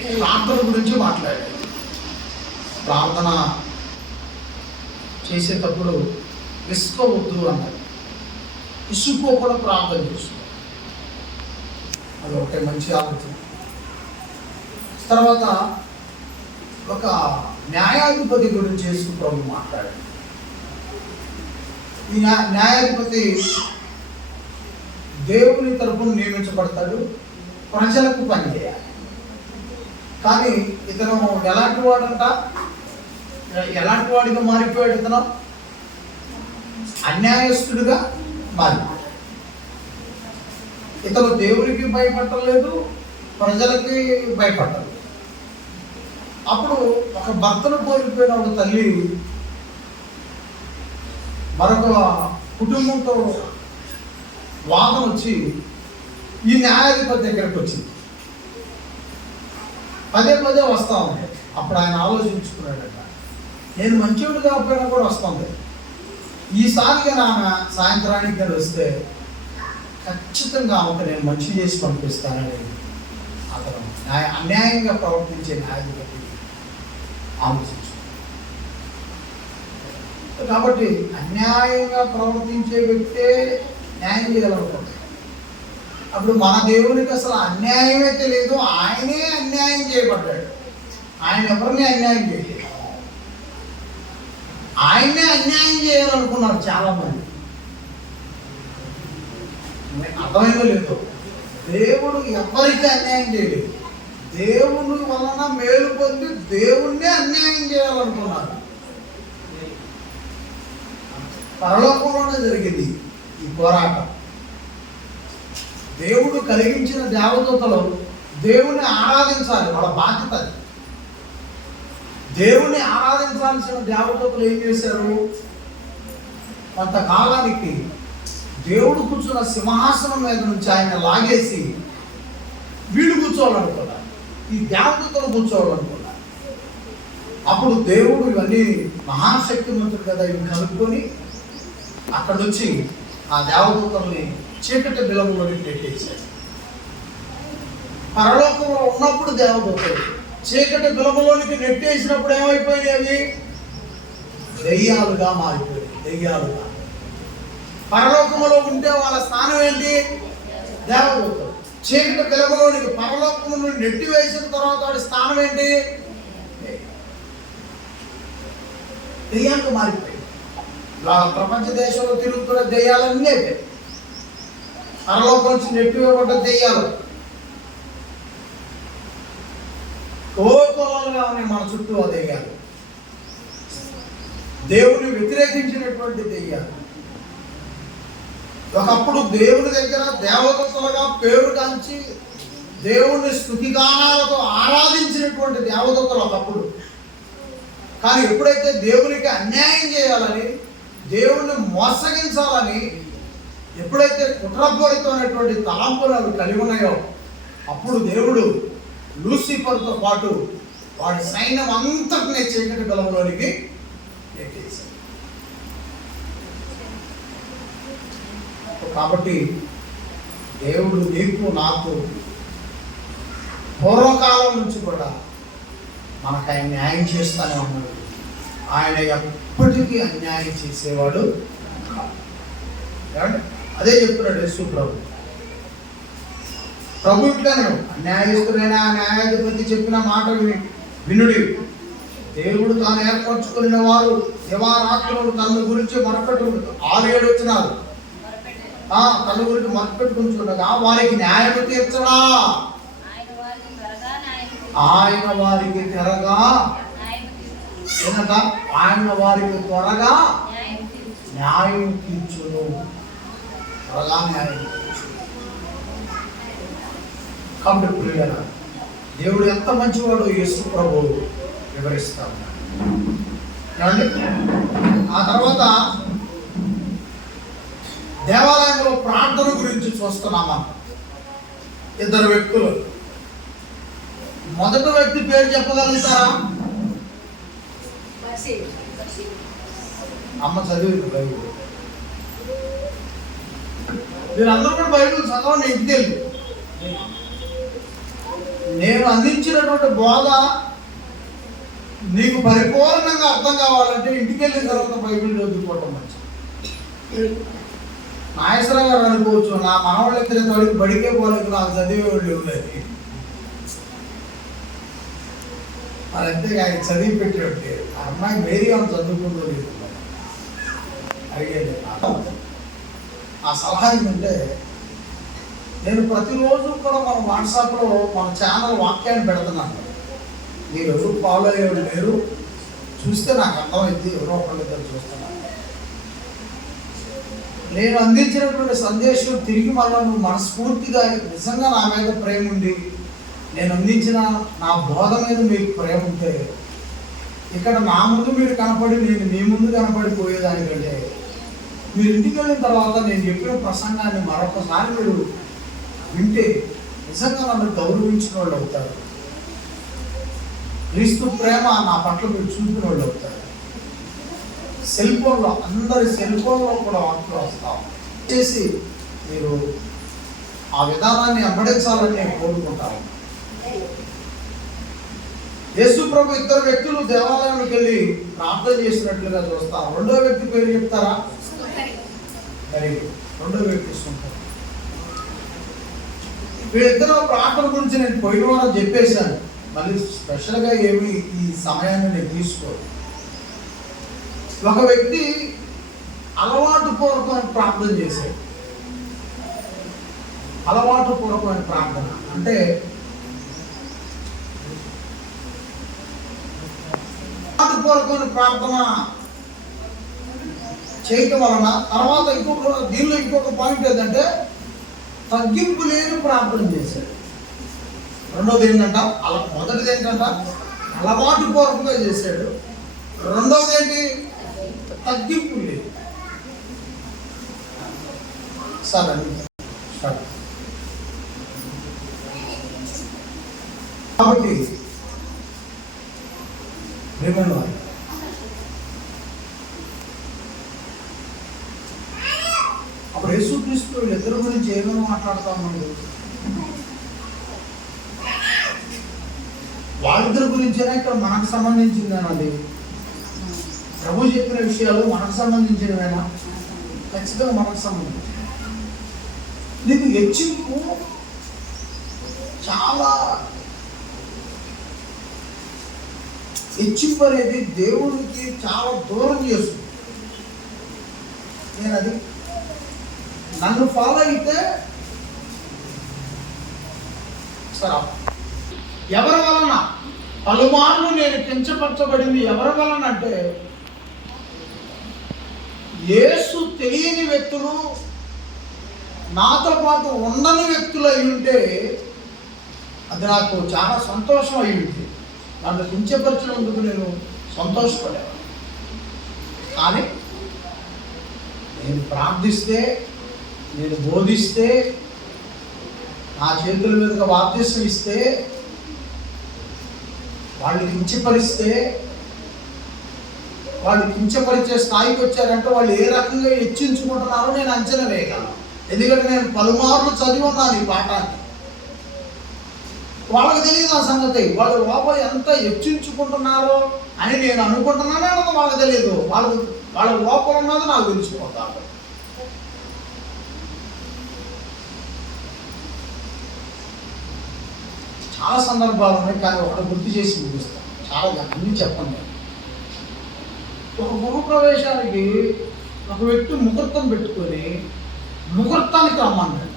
ప్రార్థన గురించి మాట్లాడాడు. ప్రార్థన చేసేటప్పుడు విసుకోవద్దు అన్నాడు. విసుకోకుండా ప్రార్థన చేసుకో, అది ఒకటే మంచి ఆలోచన. తర్వాత ఒక న్యాయాధిపతి గురించి యేసు ప్రభు మాట్లాడాడు. ఈ న్యాయాధిపతి దేవుని తరపున నియమించబడతాడు, ప్రజలకు పనిచేయాలి. కానీ ఇతను ఎలాంటి వాడంట, ఎలాంటి వాడిగా మారిపోయాడు? ఇతను అన్యాయస్తుడిగా మారిపోయాడు. ఇతను దేవునికి భయపడలేదు, ప్రజలకి భయపడలేదు. అప్పుడు ఒక భర్తను కోల్పోయిన ఒక తల్లి మరొక కుటుంబంతో వాదన వచ్చి ఈ న్యాయాధిపతి దగ్గరికి వచ్చింది. పదే పదే వస్తూ ఉంది. అప్పుడు ఆయన ఆలోచించుకున్నాడట, నేను మంచివాడు కాకపోయినా కూడా వస్తుంది, ఈసారిగా ఆమె సాయంత్రానికి నేను వస్తే ఖచ్చితంగా ఆమెకు నేను మంచి చేసి పంపిస్తానని అతను అన్యాయంగా ప్రవర్తించే న్యాయాధిపతి ఆలోచించు. కాబట్టి అన్యాయంగా ప్రవర్తించే వ్యక్తే న్యాయం చేయాలనుకుంటాడు. అప్పుడు మన దేవునికి అసలు అన్యాయం అయితే లేదు, ఆయనే అన్యాయం చేయబడ్డాడు. ఆయన ఎవరిని అన్యాయం చేయలేదు, ఆయన్నే అన్యాయం చేయాలనుకున్నారు చాలామంది. అర్థమైందో లేదో, దేవుడు ఎవరికి అన్యాయం చేయలేదు. దేవుని వలన మేలు పొంది దేవుణ్ణే అన్యాయం చేయాలనుకున్నారు. పరలోకంలోనే జరిగింది ఈ పోరాటం. దేవుడు కలిగించిన దేవదూతలు దేవుణ్ణి ఆరాధించాలి, వాళ్ళ బాధ్యత. దేవుణ్ణి ఆరాధించాల్సిన దేవదూతలు ఏం చేశారు? కొంతకాలానికి దేవుడు కూర్చున్న సింహాసనం మీద నుంచి ఆయన లాగేసి వీడు కూర్చోవాలనుకున్నారు, ఈ దేవదూతలు కూర్చోవాలనుకున్నారు. అప్పుడు దేవుడు ఇవన్నీ మహాశక్తిమంతుడు కదా, ఇవి కనుక్కొని అక్కడ నుంచి ఆ దేవదూతల్ని చీకటి బిలములోకి పెట్టేశాడు. పరలోకంలో ఉన్నప్పుడు దేవదూతలు చీకటి బిలములోనికి నెట్టేసినప్పుడు ఏమైపోయినాయి? దెయ్యాలుగా మారిపోయాయి. దెయ్యాలుగా పరలోకంలో ఉంటే వాళ్ళ స్థానం ఏంటి? దేవదూతలు. చీకటి బిలములోనికి పరలోకంలో నెట్టి వేసిన తర్వాత వాడి స్థానం ఏంటి? దెయ్యాలుగా మారిపోయాయి. ప్రపంచ దేశంలో తిరుగుతున్న దెయ్యాలన్నీ పరలోకం నుంచి నెట్టివేయబడ్డ దెయ్యాలు కోకొలలుగా ఉన్నాయి మన చుట్టూ. ఆ దెయ్యాలు దేవుని వ్యతిరేకించినటువంటి దెయ్యాలు. ఒకప్పుడు దేవుని దగ్గర దేవదూతలుగా పేరు కాంచి దేవుని స్తుతిగానాలతో ఆరాధించినటువంటి దేవదూతలు ఒకప్పుడు. కానీ ఎప్పుడైతే దేవునికి అన్యాయం చేయాలని, దేవుణ్ణి మోసగించాలని ఎప్పుడైతే కుట్రపూరితమైనటువంటి తలంపులు అవి కలిగి ఉన్నాయో, అప్పుడు దేవుడు లూసిఫర్తో పాటు వాడి సైన్యం అంతటినే చీకటి బిలములోనికి ఎక్కేశాడు. కాబట్టి దేవుడు నీకు నాకు పూర్వకాలం నుంచి కూడా మనకు ఆయన న్యాయం చేస్తానే ఉన్నాడు. ఆయన ఎప్పటికీ అన్యాయం చేసేవాడు కాదు. అదే చెప్తున్నాడు యేసు ప్రభు. ప్రభు ఇట్లానే అన్యాయస్తుడైన న్యాయాధిపతి చెప్పిన మాట వినుడి. దేవుడు తాను ఏర్పరచుకున్న వారు దివారాత్రులు తన గురించి మొరపెట్టుకుంటు 6-7 వచ్చినారు. తన గురించి మొరపెట్టుకుంటుండగా వారికి న్యాయం తీర్చడా, ఆయన వారికి త్వరగా ఏనగా ఆయన వారికి త్వరగా న్యాయం తీర్చును. త్వరగా న్యాయం తీర్చు. కాబట్టి ప్రియులారా, దేవుడు ఎంత మంచివాడు యేసు ప్రభు వివరిస్తాడు. ఆ తర్వాత దేవాలయంలో ప్రార్థన గురించి చూస్తున్నామా? 2 వ్యక్తులు. మొదటి వ్యక్తి పేరు చెప్పగలుగుతారా? అమ్మ చదివింది బైబిల్. మీరందరూ కూడా బైబిల్ చదవండి, ఇంటికి వెళ్ళి నేను అందించినటువంటి బోధ నీకు పరిపూర్ణంగా అర్థం కావాలంటే ఇంటికి వెళ్ళిన తర్వాత బైబిల్ చదువుకోవటం మంచిది. నాగేశ్వరరావు గారు అనుకోవచ్చు, నా మనవాళ్ళు ఎత్తిన వాడికి బడికే పోలేదు, నాకు చదివేవాళ్ళు ఇవ్వలేదు. మరి అంతే ఆయన చదివి పెట్టేవాడు. ఆ అమ్మాయి వేరే వాళ్ళు చదువుకుంటూ లేదు అడిగేది. ఆ సలహా ఏంటంటే, నేను ప్రతిరోజు కూడా మన వాట్సాప్లో మన ఛానల్ వాక్యాన్ని పెడుతున్నాను. మీరు ఎవరు ఫాలో అయ్యేవాళ్ళు లేరు, చూస్తే నాకు అర్థమైంది, ఎవరో ఒకళ్ళు ఇద్దరు చూస్తున్నాను. నేను అందించినటువంటి సందేశం తిరిగి మళ్ళీ నువ్వు మనస్ఫూర్తిగా నిజంగా నా మీద ప్రేమ ఉండి, నేను అందించిన నా బోధ మీద మీకు ప్రేమ ఉంటే, ఇక్కడ నా ముందు మీరు కనపడి నేను మీ ముందు కనపడిపోయేదానికంటే మీరు ఇంటికి వెళ్ళిన తర్వాత నేను చెప్పిన ప్రసంగాన్ని మరొకసారి మీరు వింటే నిజంగా నన్ను గౌరవించిన వాళ్ళు అవుతారు. క్రీస్తు ప్రేమ నా పట్ల మీరు చూపిన వాళ్ళు అవుతారు. సెల్ ఫోన్లో అందరి సెల్ ఫోన్లో కూడా వాటిలో వస్తాం చేసి మీరు ఆ విధానాన్ని అమ్మడించాలని నేను కోరుకుంటాను. యేసు ప్రభు ఇద్దరు వ్యక్తులు దేవాలయానికి వెళ్ళి ప్రార్థన చేసినట్లుగా చూస్తాం. రెండో వ్యక్తి పేరు చెప్తారా? మరి రెండో వ్యక్తి ఉంటారు. వీళ్ళిద్దరు ప్రార్థన గురించి నేను పోయిన వారం చెప్పేశాను, మళ్ళీ స్పెషల్గా ఏమి ఈ సమయాన్ని నేను తీసుకోను. ఒక వ్యక్తి అలవాటు పూర్వకమైన ప్రార్థన చేశాడు. అలవాటు పూర్వకమైన ప్రార్థన అంటే అలవాటు పూర్వకమైన ప్రార్థన చేయటం వలన తర్వాత దీనిలో ఇంకొక పాయింట్ ఏంటంటే తగ్గింపు లేని ప్రార్థన చేశాడు. రెండోది ఏంటంట, మొదటిది ఏంటంట అలవాటు పూర్వకంగా చేశాడు. రెండవది ఏంటి, తగ్గింపు లేదు. సరే కాబట్టి అప్పుడు యేసుక్రీస్తు వీళ్ళిద్దరి గురించి ఏమేమి మాట్లాడుతా ఉన్నాడు? వాళ్ళిద్దరి గురించేనా ఇక్కడ మనకు సంబంధించిందేనండి? ప్రభు చెప్పిన విషయాలు మనకు సంబంధించినవేనా? ఖచ్చితంగా మనకు సంబంధించి. నీకు హెచ్చింపు చాలా హెచ్చింపు అనేది దేవుడికి చాలా దూరం చేస్తుంది. నేను అది నన్ను ఫాలో అయితే సరే, ఎవరి వలన పలుమార్లు నేను కించపరచబడింది ఎవరి వలన అంటే, యేసు తెలియని వ్యక్తులు నాతో పాటు ఉండని వ్యక్తులు అయి ఉంటే అది నాకు చాలా సంతోషం అయి ఉంటుంది. నన్ను కించపరిచినందుకు నేను సంతోషపడాను. కానీ నేను ప్రార్థిస్తే, నేను బోధిస్తే, నా చేతుల మీదుగా బాప్తిసం ఇస్తే, వాళ్ళు కించపరిస్తే, వాళ్ళు కించపరిచే స్థాయికి వచ్చారంటే వాళ్ళు ఏ రకంగా హెచ్చించుకుంటున్నారో నేను అంచనా వేయగలను. ఎందుకంటే నేను పలుమార్లు చదివి ఉన్నాను ఈ పాఠాన్ని. వాళ్ళకి తెలియదు ఆ సంగతి. వాళ్ళు లోపల ఎంత హెచ్చించుకుంటున్నారో అని నేను అనుకుంటున్నానే అన్నది వాళ్ళకి తెలియదు. వాళ్ళ లోపల ఉన్నది నాకు తెలిసిపోతారు. చాలా సందర్భాలు ఉన్నాయి, కానీ ఒకటి గుర్తు చేసి ముగిస్తాను. చాలా అన్నీ చెప్పండి. ఒక గృహప్రవేశానికి ఒక వ్యక్తి ముహూర్తం పెట్టుకొని ముహూర్తానికి రమ్మన్నాడు.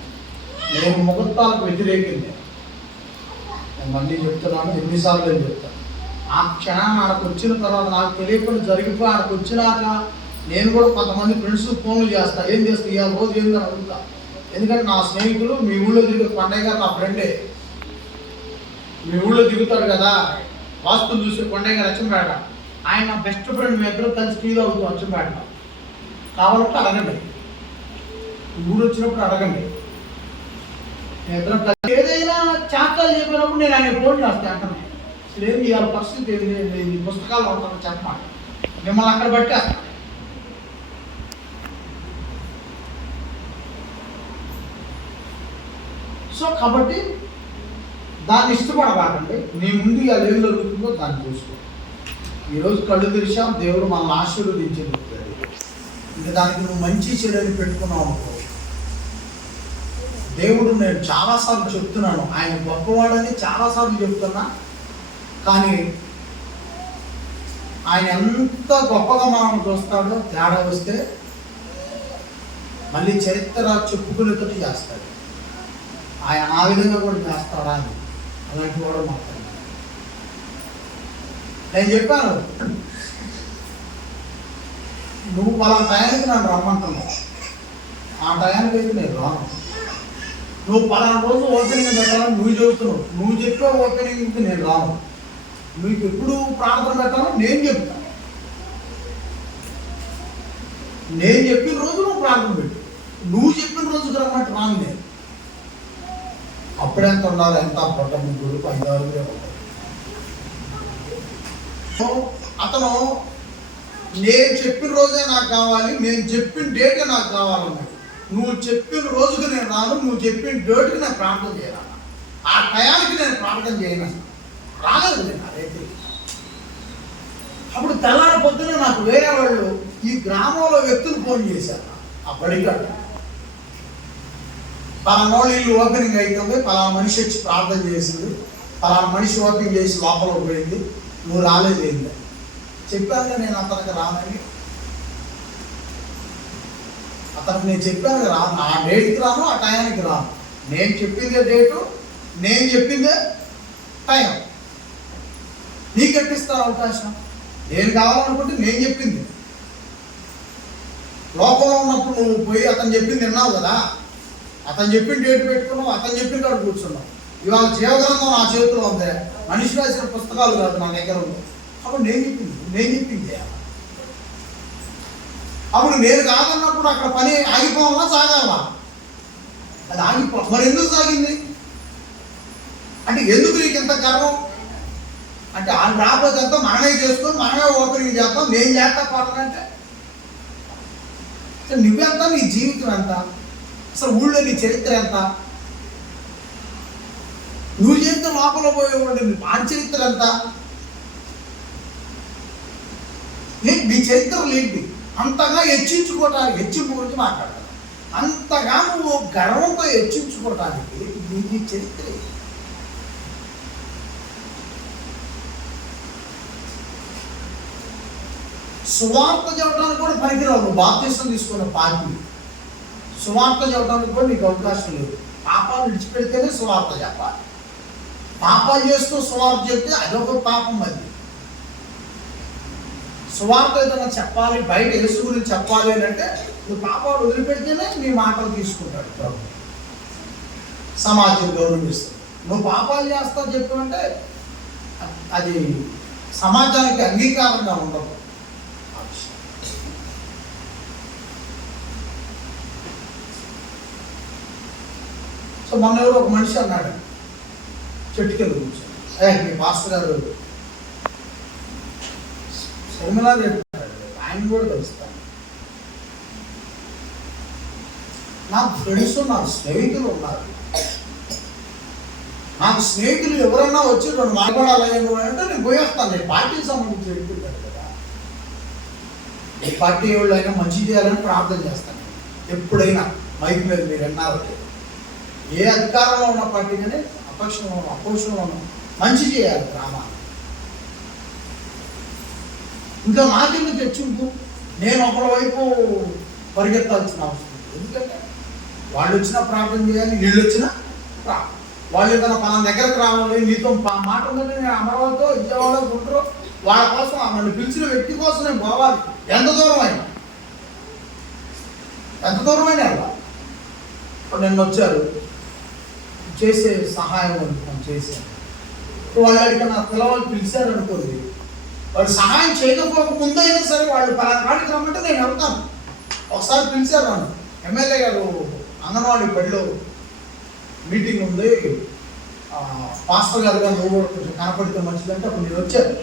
నేను ముహూర్తాలకు వ్యతిరేకింది. నేను మళ్ళీ చెప్తున్నాను, ఎన్నిసార్లు నేను చెప్తాను. ఆ క్షణాన్ని ఆడకు వచ్చిన తర్వాత నాకు తెలియకుండా జరిగిపోయి ఆడకు వచ్చినాక నేను కూడా కొంతమంది ఫ్రెండ్స్ ఫోన్లు చేస్తా, ఏం చేస్తా ఇవాళ రోజు ఏందని అడుగుతా. ఎందుకంటే నా స్నేహితులు మీ ఊళ్ళో తిరిగే కొండయ్య గారు నా ఫ్రెండే. మీ ఊళ్ళో దిగుతాడు కదా, వాస్తులు చూసి కొండయ్య గారు అచ్చంపేట, ఆయన నా బెస్ట్ ఫ్రెండ్. మీ ఇద్దరు కలిసి ఫీల్ అవుతూ అచ్చంపేట. కావాలంటే అడగండి, ఊరు వచ్చినప్పుడు అడగండి. ఏదైనా చాకాలు చెప్పినప్పుడు నేను ఆయన ఫోన్ చేస్తాను. అంటాను లేదు ఇవాళ పరిస్థితి ఏంటి, పుస్తకాలు ఉంటాను చెప్పమాట, మిమ్మల్ని అక్కడ పెట్టేస్తాను. సో కాబట్టి దాన్ని ఇష్టపడబాకండి. నీ ముందు ఎలా ఏం జరుగుతుందో దాన్ని చూసుకో. ఈరోజు కళ్ళు తెరిచాం, దేవుడు మనల్ని ఆశీర్వదించింది. ఇంకా దానికి నువ్వు మంచి చెడుని పెట్టుకున్నావు అనుకో, దేవుడు, నేను చాలాసార్లు చెప్తున్నాను, ఆయన గొప్పవాడని చాలాసార్లు చెప్తున్నా, కానీ ఆయన ఎంత గొప్పగా మనం చూస్తాడో తేడా వస్తే మళ్ళీ చరిత్ర చెప్పుకునేటట్టు చేస్తాడు. ఆయన ఆ విధంగా కూడా చేస్తాడా అని అలాంటి వాడు మాట్లాడు. నేను చెప్పాను, నువ్వు పలానా టయానికి నన్ను రమ్మంటున్నావు, ఆ టయానికి అయితే నేను రాను. నువ్వు పలానా రోజు ఓపెనింగ్ పెట్టాలని నువ్వు చెబుతున్నావు, నువ్వు చెప్పే ఓపెనింగ్కి నేను రాను. మీకు ఎప్పుడు ప్రార్థన పెట్టాలో నేను చెప్తాను. నేను చెప్పిన రోజు నువ్వు ప్రార్థన పెట్టు, నువ్వు చెప్పిన రోజుకి రమ్మంటే రాను నేను. అప్పుడెంత ఉండాలి, ఎంత పొట్ట ముగ్గురు 5-6 ఉంటాయి. అతను నేను చెప్పిన రోజే నాకు కావాలి, నేను చెప్పిన డేటే నాకు కావాలన్నాడు. నువ్వు చెప్పిన రోజుకి నేను రాను, నువ్వు చెప్పిన డేట్కి నేను ప్రార్థన చేయాలన్నా, ఆ టయానికి నేను ప్రార్థన చేయను. రాలేదు నేను అదైతే. అప్పుడు తెల్లారి పొద్దున నాకు వేరే వాళ్ళు ఈ గ్రామంలో వ్యక్తులు ఫోన్ చేశారు. ఆ బడిగాడు, పలానా వాళ్ళు ఇల్లు ఓపెనింగ్ అవుతుంది, పలానా మనిషి వచ్చి ప్రార్థన చేసింది, పలానా మనిషి ఓపెనింగ్ చేసి లోపల పోయింది, నువ్వు రాలేదు ఏంటి చెప్పాను. నేను అతనికి రానని, అతనికి నేను చెప్పాను రాను, ఆ డేట్కి రాను, ఆ టయానికి రాను. నేను చెప్పిందే డేటు, నేను చెప్పిందే టైం. నీకు ఎట్టిస్తారు అవకాశం? నేను కావాలనుకుంటే నేను చెప్పింది. లోపల ఉన్నప్పుడు నువ్వు పోయి అతను చెప్పింది విన్నావు కదా, అతను చెప్పిన డేట్ పెట్టుకున్నావు, అతను చెప్పిన కాడు కూర్చున్నావు. ఇవాళ జీవగ్రంథం నా చేతిలో ఉంది, మనిషి రాసిన పుస్తకాలు కాదు నా దగ్గర ఉంది. అప్పుడు నేను చెప్పింది అప్పుడు నేను కాదన్నప్పుడు అక్కడ పని ఆగిపోవాలా సాగాలా? అది మరి ఎందుకు సాగింది అంటే, ఎందుకు నీకు ఇంత గర్వం అంటే, ఆయన రాకపోతే అంతా మనమే చేసుకొని మనమే ఓపెనింగ్ చేస్తాం, నేను చేస్తా పాడాలంటే నువ్వెంత, నీ జీవితం ఎంత, అసలు ఊళ్ళో నీ చరిత్ర ఎంత, నువ్వు చేస్తే లోపల పోయేవాడు ఆ చరిత్ర ఎంత, నీ చరిత్రలు ఏంటి? అంతగా హెచ్చించుకోవటానికి, హెచ్చింపు గురించి మాట్లాడాలి, అంతగా నువ్వు గర్వంతో హెచ్చించుకోవటానికి నీ చరిత్ర. సువార్త చెప్పడానికి కూడా పనికిరావు. నువ్వు బాప్తిసం తీసుకున్న పార్టీ సువార్త చెప్పడానికి కూడా నీకు అవకాశం లేదు. పాపాలు విడిచిపెడితేనే సువార్త చెప్పాలి. పాపాలు చేస్తూ సువార్త చెప్తే అదొక పాపం. అది సువార్త ఏదైనా చెప్పాలి, బయట యేసు గురించి చెప్పాలి అని అంటే నువ్వు పాపాలు వదిలిపెడితేనే నీ మాటలు తీసుకుంటాడు ప్రభు, సమాజం గౌరవిస్తుంది. నువ్వు పాపాలు చేస్తావు చెప్పమంటే అది సమాజానికి అంగీకారంగా ఉండదు. సో మొన్న ఎవరో ఒక మనిషి అన్నాడు, చెట్టుకెళ్ళి కూర్చొని, మీ పాస్టర్ గారు సెమినార్ చెప్తాడు, ఆయన కూడా కలుస్తాను. నాకు ఫ్రెండ్స్ ఉన్నారు, స్నేహితులు ఉన్నారు. నాకు స్నేహితులు ఎవరన్నా వచ్చి రెండు మాట్లాడాలి అంటే నేను పోయేస్తాను. నేను పార్టీకి సంబంధించి వెళ్తుంటాను కదా, ఏ పార్టీ వాళ్ళు అయినా మంచి చేయాలని ప్రార్థన చేస్తాను ఎప్పుడైనా. మైక్ మీద మీరు అన్నారు, ఏ అధికారంలో ఉన్న పార్టీ కానీ అపక్షంలో ఉన్న అపోషంలో ఉన్న మంచి చేయాలి గ్రామాన్ని. ఇంకా నాకెందుకు తెచ్చుంటూ నేను ఒకరి వైపు పరిగెత్తాల్సిన అవసరం లేదు. ఎందుకంటే వాళ్ళు వచ్చినా ప్రార్థన చేయాలి, వీళ్ళు వచ్చినా వాళ్ళు ఏదైనా మన దగ్గరకు రావాలి, నీతో మాట ఉందంటే నేను అమరావతితో విజయవాడ గుంటూరు వాళ్ళ కోసం నన్ను పిలిచిన వ్యక్తి కోసం నేను పోవాలి. ఎంత దూరం అయినా నిన్న వచ్చారు, చేసే సహాయం అనుకున్నాను, చేశాను. వాళ్ళు అడిగిన నా పిల్లవాళ్ళు పిలిచారు అనుకోండి, వాళ్ళు సహాయం చేయకపోక ముందైనా సరే వాళ్ళు పలానాడికి రమ్మంటే నేను వెళ్తాను. ఒకసారి పిలిచారు నన్ను, ఎమ్మెల్యే గారు అంగన్వాడీ బడిలో మీటింగ్ ఉంది, పాస్టర్ గారుగా నువ్వు కొంచెం కనపడితే మంచిదంటే అప్పుడు నేను వచ్చాను.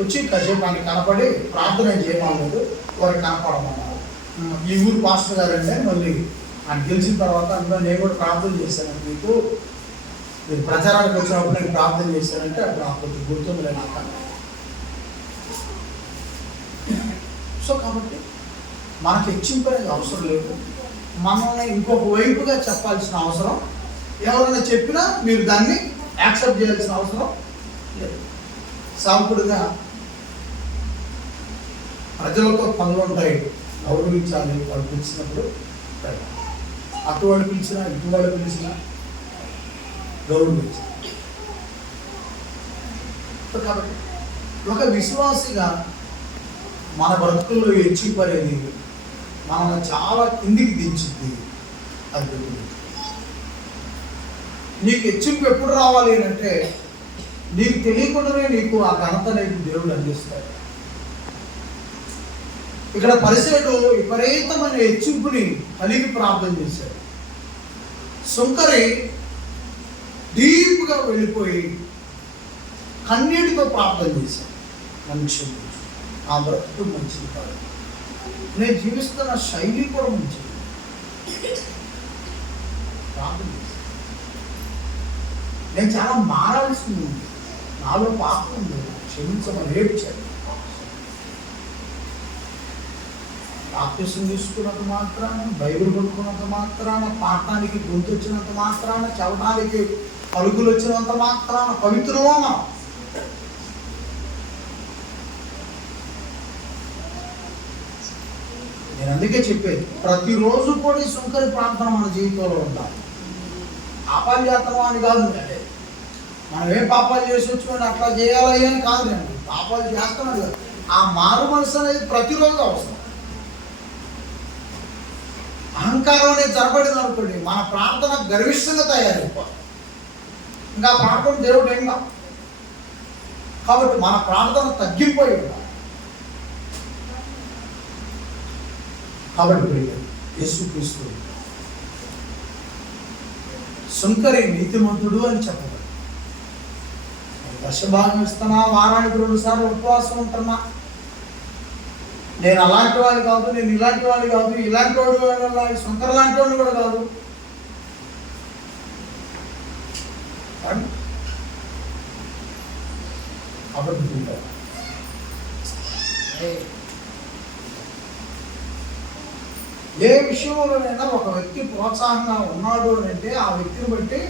వచ్చి కాసేపు ఆయన కనపడి ప్రార్థన చేయమలేదు, వారికి కనపడమన్నారు. ఈ ఊరు పాస్టర్ గారు అంటే మళ్ళీ ఆయన గెలిచిన తర్వాత అందులో నేను కూడా ప్రార్థన చేశాను, మీకు మీరు ప్రచారానికి వచ్చినప్పుడు నేను ప్రార్థన చేశానంటే అప్పుడు నాకు కొంచెం గుర్తుందిలే నాకు. సో కాబట్టి మనకు హెచ్చింపు అనేది అవసరం లేదు. మనల్ని ఇంకొక వైపుగా చెప్పాల్సిన అవసరం, ఎవరైనా చెప్పినా మీరు దాన్ని యాక్సెప్ట్ చేయాల్సిన అవసరం లేదు. సాకుడుగా ప్రజలతో పనులు ఉంటాయి, గౌరవించాలి. వాళ్ళు పిలిచినప్పుడు అటువాడు పిలిచినా ఇటువాడు పిలిచినా గౌరవించాలి. కాబట్టి ఒక విశ్వాసిగా మన బ్రతుకుల్లో హెచ్చింపు అనేది మనల్ని చాలా కిందికి దించుద్ది. అది నీకు హెచ్చింపు ఎప్పుడు రావాలి అంటే నీకు తెలియకుండానే నీకు ఆ ఘనత అనేది దేవుడు అందిస్తాడు. ఇక్కడ పరిసయుడు విపరీతమైన హెచ్చింపుని కలిగి ప్రార్థన చేశాడు. సుంకరి డీప్గా వెళ్ళిపోయి కన్నీటితో ప్రార్థన చేశాడు. మనుషులు ఆ బ్రతుకు మంచిది కాదు, నేను జీవిస్తున్న శైలి కూడా మంచిది. ప్రార్థన చేశాను, నేను చాలా మారాల్సి ఉంది, నాలో పాపం ఉంది, క్షమించమని ఏడ్చాడు. బాప్తిసం తీసుకున్నంత మాత్రాన, బైబిల్ కొనుక్కున్నంత మాత్రాన, పాఠానికి గొంతు వచ్చినంత మాత్రాన, చదవడానికి పలుకులు వచ్చినంత మాత్రాన పవిత్రులో మనం. నేను అందుకే చెప్పేది, ప్రతిరోజు కూడా ఈ సుంకరి ప్రార్థన మన జీవితంలో ఉండాలి. పాపాలు చేస్తున్నాం అని కాదు, మనం ఏ పాపాలు చేసి వచ్చుకొని అట్లా చేయాలి అని కాదు. నేను పాపాలు చేస్తున్నాను కాదు, ఆ మారు మనసు అనేది ప్రతిరోజు అవసరం. అహంకారం అనేది జరపడింది అనుకోండి, మన ప్రార్థన గర్విష్టంగా తయారైపోతుంది. ఇంకా ప్రార్థన దేవుడు ఏం కాదు. కాబట్టి మన ప్రార్థన తగ్గిపోయి ఉండాలి. కాబట్టి యేసుక్రీస్తు సుంకరి నీతిమంతుడు అని చెప్పబడి, దశభాగం ఇస్తున్నా, వారానికి 2 సార్లు ఉపవాసం ఉంటున్నా, నేను అలాంటి వాడిని కాదు, నేను ఇలాంటి వాడిని కాదు, ఇలాంటి వాడు సుంకర లాంటి వాడిని కూడా కాదు. కాబట్టి ఏ విషయంలోనైనా ఒక వ్యక్తి ప్రోత్సాహంగా ఉన్నాడు అని అంటే ఆ వ్యక్తిని బట్టి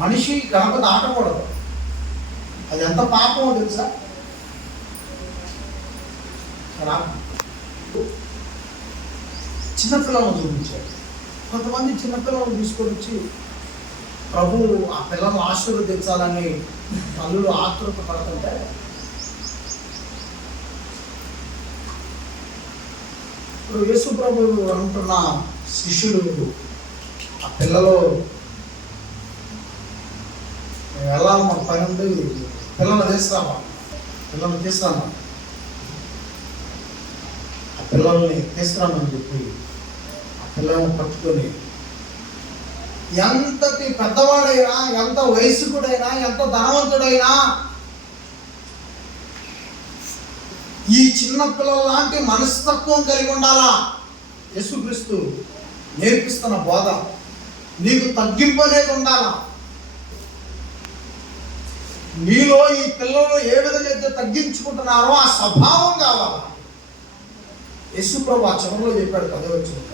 మనిషి గడప దాటకూడదు. అది ఎంత పాపమో తెలుసా? చిన్నపిల్లలను చూపించారు. కొంతమంది చిన్నపిల్లలను తీసుకొని వచ్చి ప్రభు ఆ పిల్లలను ఆశీర్వదించాలని తల్లులు ఆతృత పడుతుంటే, ఇప్పుడు యేసు ప్రభు అంటున్న శిష్యుడు ఆ పిల్లలు వెళ్ళాలి, మన పని ఉంది, పిల్లల్ని తీసుకురామా ఆ పిల్లల్ని తీసుకురామని చెప్పి ఆ పిల్లల్ని పట్టుకొని, ఎంతటి పెద్దవాడైనా, ఎంత వయస్కుడైనా, ఎంత ధనవంతుడైనా ఈ చిన్న పిల్లల లాంటి మనస్తత్వం కలిగి ఉండాలా. యేసుక్రీస్తు నేర్పిస్తున్న బోధ, నీకు తగ్గింపు అనేది ఉండాలా. నీలో ఈ పిల్లలు ఏ విధంగా అయితే తగ్గించుకుంటున్నారో ఆ స్వభావం కావాలా. యేసుప్రభు ఆ చివరిలో చెప్పాడు కదా, వచ్చిన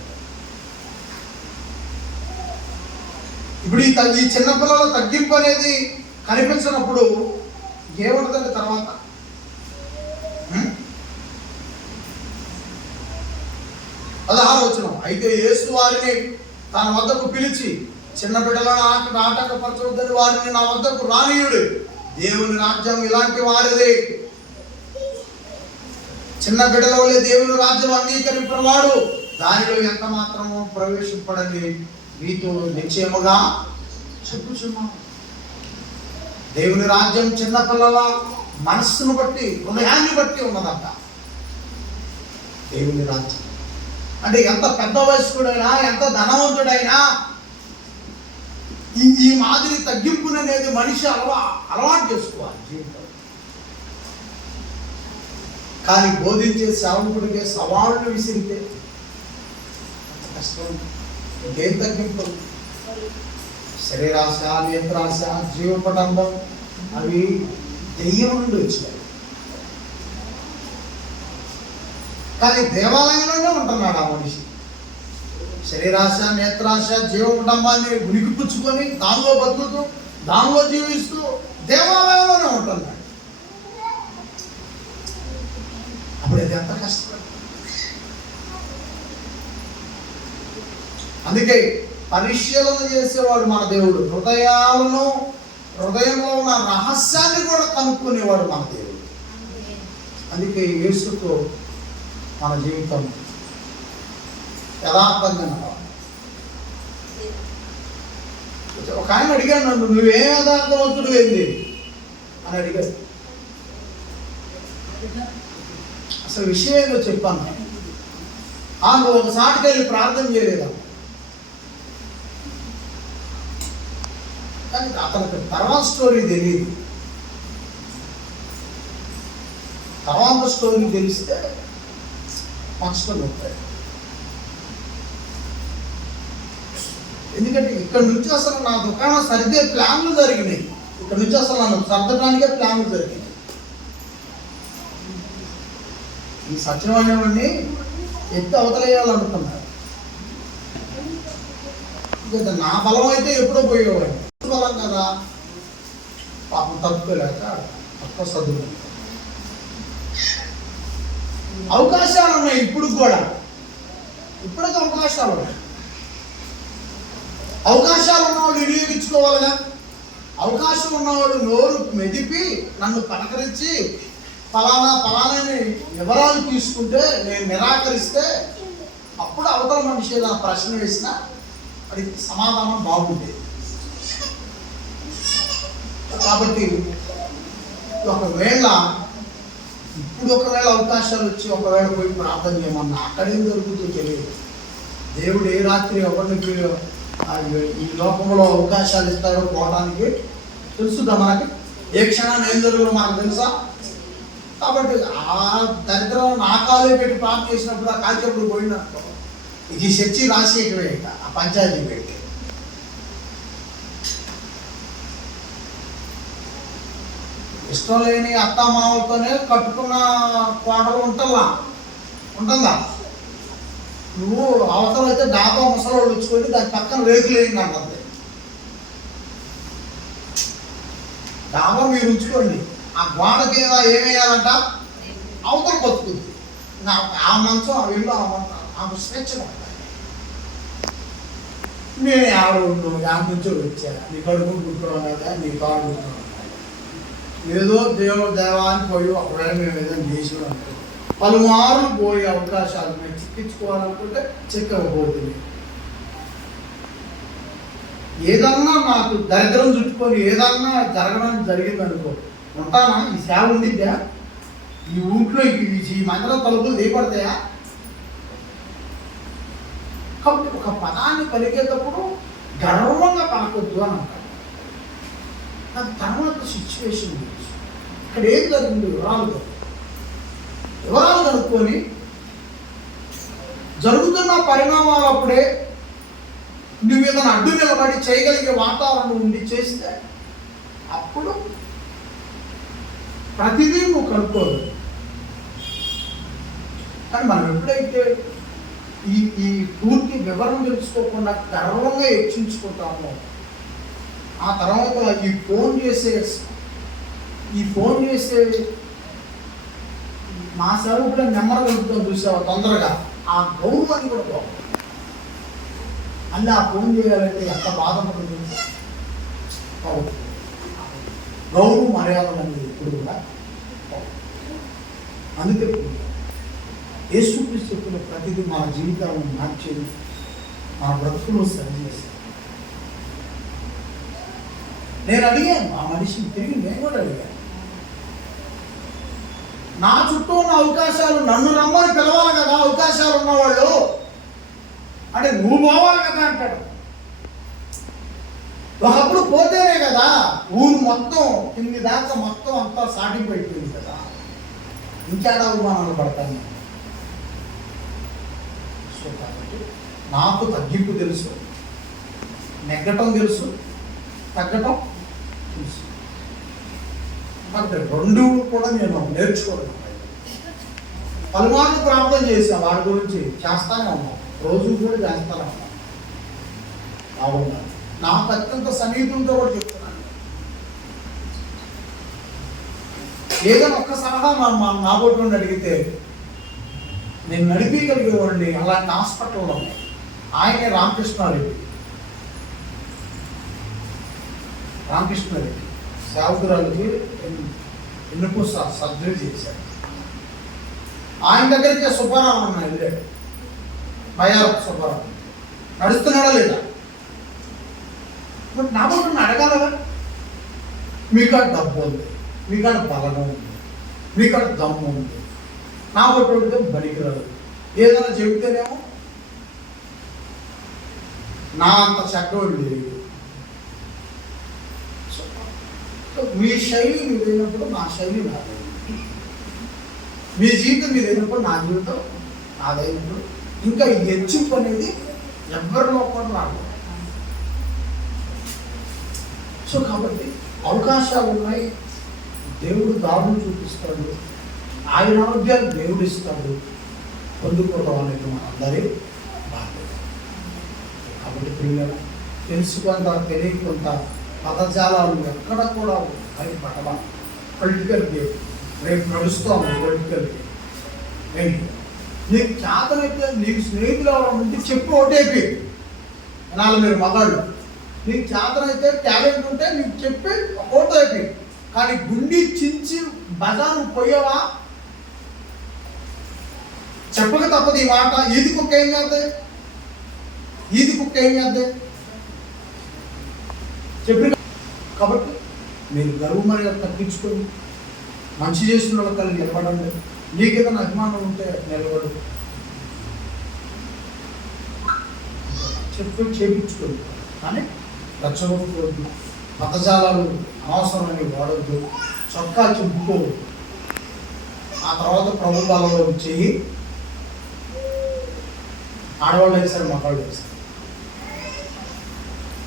ఇప్పుడు ఈ చిన్నపిల్లల తగ్గింపు అనేది కనిపించినప్పుడు ఏముంటుందండి తర్వాత? 16వ వచనం, అయితే యేసు వారిని తన వద్దకు పిలిచి, చిన్న బిడ్డలను ఆటంకపరచవద్దని వారిని నా వద్దకు రానీయుడు, దేవుని రాజ్యం ఇలాంటి వారిదే. చిన్న బిడ్డల వల్లే దేవుని రాజ్యం అంగీకరింపవాడు దానిలో ఎంత మాత్రమో ప్రవేశింపడని మీతో నిశ్చయముగా చెప్పుచున్నాం. దేవుని రాజ్యం చిన్నపిల్లల మనస్సును బట్టి, హృదయాన్ని బట్టి ఉన్నదంట. దేవుని రాజ్యం అంటే ఎంత పెద్ద వయస్కుడైనా, ఎంత ధనవంతుడైనా ఈ మాదిరి తగ్గింపుననేది మనిషి అలవాటు చేసుకోవాలి జీవితంలో. కానీ బోధించే సేవకుడికి సవాళ్ళు విసిరితే కష్టం. ఇంకేం తగ్గింపు? శరీరాశ, నేత్రాశ, జీవపటంబం అవి దెయ్యం నుండి వచ్చినాయి. కానీ దేవాలయంలోనే ఉంటున్నాడు ఆ మనిషి. శరీరాశ, నేత్రాశ, జీవపటంబాన్ని ఉనికిపుచ్చుకొని దానిలో బతుకుతూ దానిలో జీవిస్తూ దేవాలయంలోనే ఉంటున్నాడు. అప్పుడు అది ఎంత కష్టం. అందుకే పరిశీలన చేసేవాడు మన దేవుడు. హృదయంలో ఉన్న రహస్యాన్ని కూడా కనుక్కునేవాడు మన దేవుడు. అందుకే యేసుతో మన జీవితం యథార్థంగా నడవాలి. ఒక ఆయన అడిగాడు నన్ను, నువ్వే యథార్థవంతుడు ఏంది అని అడిగాడు. అసలు విషయం ఏదో చెప్పాను. నువ్వు ఒకసారికి వెళ్ళి ప్రార్థన చేయలేదా? కానీ అతనికి తర్వాత స్టోరీ తెలియదు. తర్వాత స్టోరీ తెలిస్తే కష్టం అవుతాయి. ఎందుకంటే ఇక్కడ నుంచి అసలు నా దుకాణం సరిగ్గా ప్లాన్లు జరిగినాయి. ఇక్కడ నుంచి అసలు నన్ను సర్దడానికే ప్లాన్లు జరిగినాయి. ఈ సత్యమైనవన్నీ ఎత్తి అవతలేయాలనుకున్నారు. నా బలం అయితే ఎప్పుడో పోయేవాడిని. బలం కదా, పాపం తప్పుకోలేక తక్కువ చదువు. అవకాశాలు ఉన్నాయి ఇప్పుడు కూడా. ఇప్పటికీ అవకాశాలు ఉన్నాయి. అవకాశాలు ఉన్నవాళ్ళు వినియోగించుకోవాలిగా. అవకాశం ఉన్నవాడు నోరు మెదిపి నన్ను పలకరించి ఫలానాని వివరాలు తీసుకుంటే, నేను నిరాకరిస్తే అప్పుడు అవతల మనిషి ఏదైనా ప్రశ్న వేసినా అది సమాధానం బాగుండేది. కాబట్టి ఒకవేళ అవకాశాలు వచ్చి ఒకవేళ పోయి ప్రార్థన చేయమన్నా అక్కడేం జరుగుతుందో తెలియదు. దేవుడు ఏ రాత్రి ఎవరికి ఈ లోకంలో అవకాశాలు ఇస్తారో పోవడానికి తెలుసుదా మనకి. ఏ క్షణాన్ని ఏం జరుగుతుందో మనకు తెలుసా. కాబట్టి ఆ దరిద్రం నా కాలే పెట్టి ప్రార్థన చేసినప్పుడు ఆ కాల్చేప్పుడు పోయినట్టు ఇది చర్చి రాసేయటమే. ఆ పంచాయతీ పెట్టి ఇష్టం లేని అత్తమామలతోనే కట్టుకున్న కోటలు ఉంటుందా. నువ్వు అవసరం అయితే డాబా ముసలోళ్ళు వచ్చుకొని దాని పక్కన రేకులు వేయండి అంటుంది. డాబా మీరు ఉంచుకోండి, ఆ గోడకి ఏమేయాలంట అవతల బతుకుతుంది. ఆ మంచం ఆ ఇల్లు ఆమె స్వేచ్ఛగా ఉంటాయి. నేను యాభై నుంచో వచ్చా, నీ కడుపు కుట్టుకోవడం కదా, నీ కాడు కుట్టుకోవడం ఏదో దేవాన్ని పోయి ఒకవేళ మేము ఏదైనా చేసి అంటే పలుమార్లు పోయే అవకాశాలు మేము చిక్కించుకోవాలనుకుంటే చిక్కకపోతుంది. ఏదన్నా నాకు దరిద్రం చుట్టుకొని ఏదన్నా జరగడం జరిగిందనుకో, ఉంటానా? ఈ సేవ ఉండిద్దా? ఈ ఊంట్లో ఈ మందిరం తలుపులు దిగబడతాయా? కాబట్టి ఒక పదాన్ని పలికేటప్పుడు గర్వంగా పలకొద్దు అని అంటారు. నాకు తర్వాత సిచ్యువేషన్ తెలుసు, ఇక్కడ ఏం జరిగింది వివరాలు కనుక్కొని జరుగుతున్న పరిణామాలు అప్పుడే నువ్వు ఏదైనా అడ్డు నిలబడి చేయగలిగే వాతావరణం ఉండి చేస్తే అప్పుడు ప్రతిదీ నువ్వు కనుక్కోదు. కానీ మనం ఎప్పుడైతే ఈ పూర్తి వివరం తెలుసుకోకుండా గర్వంగా హెచ్చించుకుంటామో, ఆ తర్వాత ఈ ఫోన్ చేసే మా సేవకుడు నెమ్మది కలుగుతాం చూసావా తొందరగా, ఆ గౌరవాన్ని కూడా పోవాలి. అన్నీ ఆ ఫోన్ చేయాలంటే ఎంత బాధపడుతుంది. గౌరవ మర్యాదలు అనేది ఎప్పుడు కూడా. అందుకే యేసుక్రీస్తు చెప్పిన ప్రతిదీ మన జీవితాలను మార్చేది, మన బ్రతుకులు సరి చేసేది. నేను అడిగాను ఆ మనిషిని, తిరిగి నేను కూడా అడిగాను. నా చుట్టూ ఉన్న అవకాశాలు నన్ను రమ్మని పిలవాలి కదా, అవకాశాలు ఉన్నవాళ్ళు అంటే నువ్వు పోవాలి కదా అంటాడు. ఒకప్పుడు పోతేనే కదా ఊరు మొత్తం కింది దాకా మొత్తం అంతా సాటింపు అయిపోయింది కదా, ఇంకేడ అవమానాలు పడతాను. సో కాబట్టి నాకు తగ్గింపు తెలుసు, నెగ్గటం తెలుసు, తగ్గటం చూసి అంటే రెండు కూడా నేను నేర్చుకోవడం. పలుమార్లు ప్రార్థన చేశాను వాడి గురించి, చేస్తానే ఉన్నాం, రోజు కూడా చేస్తానే ఉన్నాం. బాగున్నాను, నాకు అత్యంత సన్నిహితులతో కూడా చెప్తున్నాను. ఏదైనా ఒక్క సలహా నా బోటి నుండి అడిగితే నేను నడిపించగలిగేవాడిని. అలాంటి హాస్పిటల్లో ఆయనే రామకృష్ణారెడ్డి సేవకురాలకి ఎన్నుకో సర్జరీ చేశాడు. ఆయన దగ్గరికి సుబ్బారావు అన్న వెళ్ళాడు, భయాలు సుబ్బారావు నడుస్తున్నాడా లేదా? మరి నా బోటి అడగాలగా. మీకాడ డబ్బు ఉంది, మీకాడ బలం ఉంది, మీకాడ దమ్ము ఉంది, నా బోటి బడికి రాదు. ఏదైనా చెబితేనేమో నా అంత చక్కవాడు లేదు. మీ శైలి మీదైనప్పుడు నా శైలి నాదైనప్పుడు, మీ జీవితం మీదైనప్పుడు నా జీవితం నాదైనప్పుడు, ఇంకా హెచ్చింపు అనేది ఎవరిలో కూడా రాదు. సో కాబట్టి అవకాశాలు ఉన్నాయి, దేవుడు దారులు చూపిస్తాడు, ఆయన ఆరోగ్యాలు దేవుడు ఇస్తాడు. పొందుకోవడం అనేది మన అందరి బాధ్యత. కాబట్టి పిల్లలు తెలుసుకుంటా తెలియకుండా పదజాలాలు ఎక్కడ కూడా భయపడమా. పొలిటికల్ గేమ్ రేపు నడుస్తాము. పొలిటికల్ గేమ్ నీకు చేతనైతే నీకు స్నేహితులు ఎవరు ఉంటే చెప్పి ఓటేపి వినాలి. మీరు మగాళ్ళు నీకు చేతనైతే టాలెంట్ ఉంటే నీకు చెప్పి ఓటేపి. కానీ గుండి చించి బజారు పోయావా చెప్పక తప్పదు ఈ మాట. ఈది కుక్క ఏం చేద్దాయి, ఈది కుక్క ఏం చేద్దాయి చెప్పి. కాబట్టి మీరు గర్వం అనేది తప్పించుకొని మంచి చేసిన వాళ్ళ కలిగి నిలబడండి. నీకేదైనా అభిమానం ఉంటే నిలబడు, చెప్పి చేయించుకోండి. కానీ రచ్చగొట్టుకోవద్దు, పదజాలాలు అనవసరమని వాడద్దు, చొక్కా చెప్పుకోవద్దు. ఆ తర్వాత ప్రభు బలంలో చెయ్యి. ఆడవాళ్ళు వేశారు, మగవాళ్ళు వేశారు.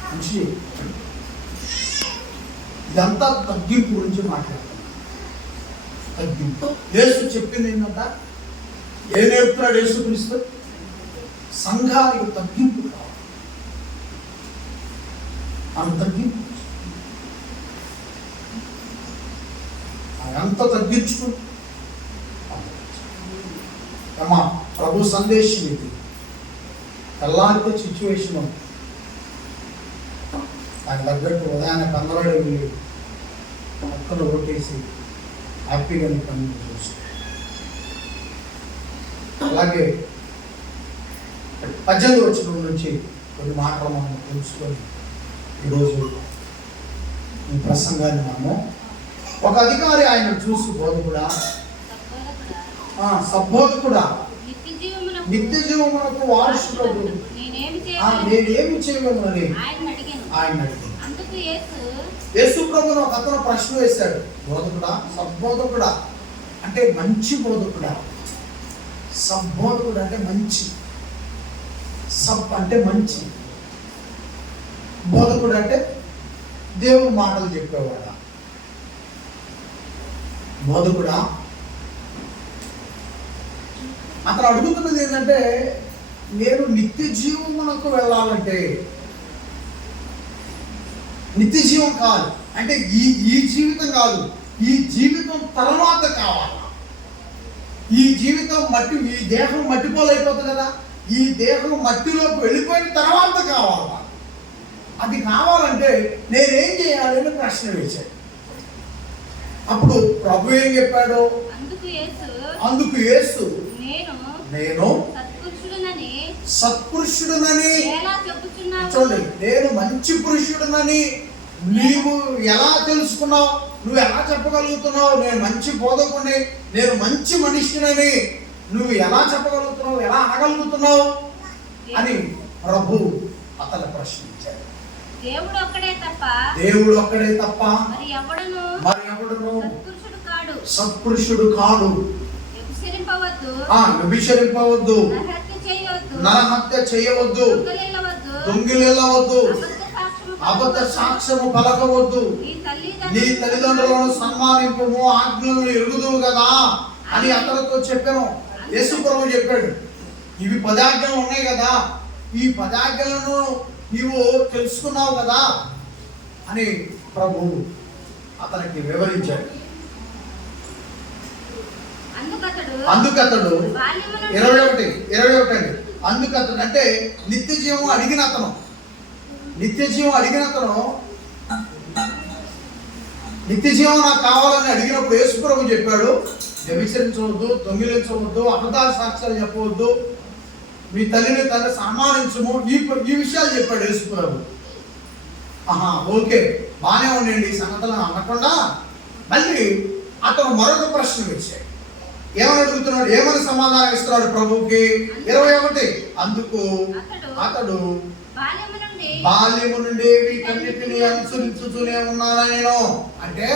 మంచి ఇదంతా తగ్గింపు గురించి మాట్లాడుతున్నాను. తగ్గింపు యేసు చెప్పింది ఏంటంట, ఏ నేర్పుతున్నాడు యేసు క్రీస్తు? సంఘానికి తగ్గింపు కావాలి. అంత తగ్గింపు అంత తగ్గించుకుంటూ అమ్మా ప్రభు సందేశం ఇది. తెల్లారితే సిచ్యువేషన్ దాని తగ్గట్టు ఉదయాన్నే కందరడు వెళ్ళి పక్కన ఓటేసి హ్యాపీగా నీ పని చూస్తాం. అలాగే 18వ వచనం నుంచి కొన్ని మాటలు మనం తెలుసుకొని ఈరోజు ఈ ప్రసంగాన్ని మనము, ఒక అధికారి ఆయన చూసి బోధకుడా, సబ్బోధకుడా, నిత్య జీవమునకు వారసుడు నేనేమి చేయగలనని ఆయన అడిగాను. యేసు ప్రభువును ఒక అతను ప్రశ్న వేశాడు, బోధకుడా, సబ్బోధకుడా అంటే మంచి బోధకుడా. సబ్బోధకుడు అంటే మంచి, సబ్ అంటే మంచి, బోధకుడు అంటే దేవుని మాటలు చెప్పేవాడా. బోధకుడా అతను అడుగుతున్నది ఏంటంటే, నేను నిత్య జీవమునకు వెళ్ళాలంటే, నిత్య జీవం కాదు అంటే ఈ జీవితం కాదు, ఈ జీవితం తర్వాత కావాలి. ఈ జీవితం మట్టి, ఈ దేహం మట్టిపోలైపోతుంది కదా, ఈ దేహం మట్టిలోకి వెళ్ళిపోయిన తర్వాత కావాలి. అది కావాలంటే నేనేం చేయాలి అని ప్రశ్న వేశాడు. అప్పుడు ప్రభు ఏం చెప్పాడు? అందుకు యేసు నేను సత్పురుషుడునని చూడండి, నేను మంచి పురుషుడునని నీవు ఎలా తెలుసుకున్నావు? నువ్వు ఎలా చెప్పగలుగుతున్నావు? నేను మంచి బోధకుడిని, నేను మంచి మనిషినని నువ్వు ఎలా చెప్పగలుగుతున్నావు, ఎలా అనగలుగుతున్నావు అని ప్రభు అతను ప్రశ్నించాడు. దేవుడు ఒక్కడే తప్ప మరి ఎవడును సత్పురుషుడు కాడు. వ్యభిచరింపవద్దు, నరహత్య చేయవద్దు, దొంగిలెళ్ళవద్దు, అబద్ధ సాక్ష్యము పలకవద్దు, నీ తల్లిదండ్రులను సన్మానింపుము, ఆజ్ఞలను ఎరుగుదువు కదా అని అతనితో చెప్పాను. యేసు ప్రభువు చెప్పాడు, ఇవి 10 ఆజ్ఞలు ఉన్నాయి కదా, ఈ 10 ఆజ్ఞలను నీవు తెలుసుకున్నావు కదా అని ప్రభువు అతనికి వివరించాడు. అందుకతడు 21 అండి. అందుకతడు అంటే నిత్య జీవం అడిగిన అతను, నిత్య జీవం నాకు కావాలని అడిగినప్పుడు యేసు ప్రభు చెప్పాడు, వ్యభిచరించవద్దు, దొంగిలించవద్దు, అబద్ధాల సాక్ష్యాలు చెప్పవద్దు, మీ తల్లిని సన్మానించము, ఈ విషయాలు చెప్పాడు యేసు ప్రభు. ఓకే, బాగానే ఉండండి ఈ సంగతులను అనకుండా మళ్ళీ అతను మరొక ప్రశ్న వేశాడు. ఏమని అడుగుతున్నాడు, ఏమని సమాధానం ఇస్తున్నాడు ప్రభువుకి? 21 అందుకు అతడు బాల్యము నుండి వీటన్నిటిని అనుసరించుతూనే ఉన్నానా నేను. అంటే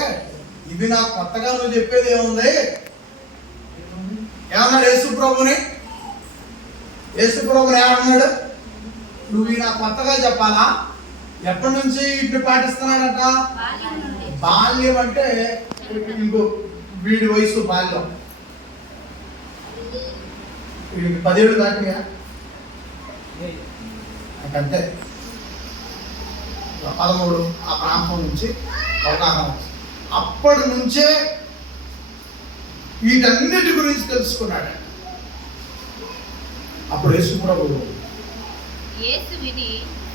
ఇవి నాకు కొత్తగా నువ్వు చెప్పేది ఏముంది? ఏమన్నాడు యేసు ప్రభుని ఏమన్నాడు? నువ్వు నాకు కొత్తగా చెప్పాలా? ఎప్పటి నుంచి ఇటు పాటిస్తున్నాడట? బాల్యం అంటే ఇంకో వీడి వయసు బాల్యం, వీడికి 10 ఏళ్ళు దాటిగా నాకంతే 13 ఆ ప్రాంతం నుంచి అవగాహన. అప్పటి నుంచే వీటన్నిటి గురించి తెలుసుకున్నాడు. అప్పుడు యేసు ప్రభు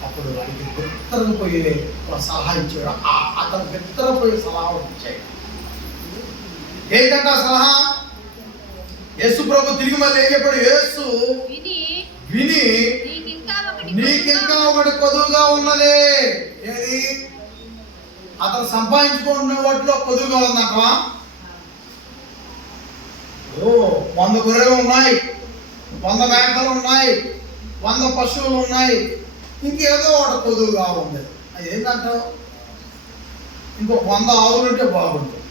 అప్పుడు వాడికి బిత్తరపోయే సలహా ఇచ్చాడు. అతను బిత్తరపోయే సలహా ఇచ్చాడు. ఏంటంటే సలహా? యేసు ప్రభు తిరిగి మళ్ళీ ఏం చెప్పాడు? యేసు విని నీకింకా ఒకటి కొదువుగా ఉన్నదే. ఏది? అతను సంపాదించుకున్న వాటిలో కొదువుగా ఉందంటవా? 100 గొర్రెలు ఉన్నాయి, 100 మేకలు ఉన్నాయి, 100 పశువులు ఉన్నాయి, ఇంకేదో ఒకటి కొదువుగా ఉంది. అది ఏంటంటావు? ఇంకొక 100 ఆవులు ఉంటే బాగుంటుంది,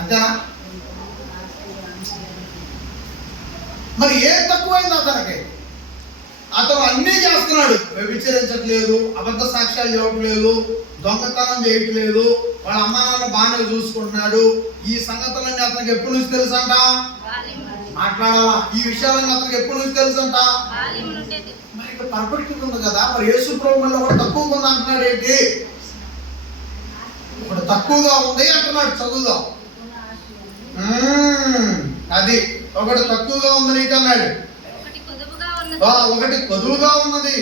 అంతేనా? మరి ఏం తక్కువైంది అతనికి? అతను అన్నీ చేస్తున్నాడు, వ్యభిచరించట్లేదు, అబద్ధ సాక్ష్యాలు చెప్పట్లేదు, దొంగతనం చేయట్లేదు, వాళ్ళ అమ్మ నాన్న బాగానే చూసుకుంటున్నాడు. ఈ సంగతులన్నీ అతనికి ఎప్పటి నుంచి తెలుసంట? మాట్లాడాలా? ఈ విషయాలన్నీ అతనికి ఎప్పటి నుంచి తెలుసంట? మరి ఇక్కడ పర్ఫెక్ట్ ఉంది కదా. మరి యేసు ప్రభు వల్ల ఒకటి తక్కువగా ఉంది అంటున్నాడు. ఏంటి? ఒకటి తక్కువగా ఉంది అంటున్నాడు. చదువుదాం. అది ఒకటి తక్కువగా ఉంది నీకు అన్నాడు. ఒకటి కొదువుగా ఉన్నది,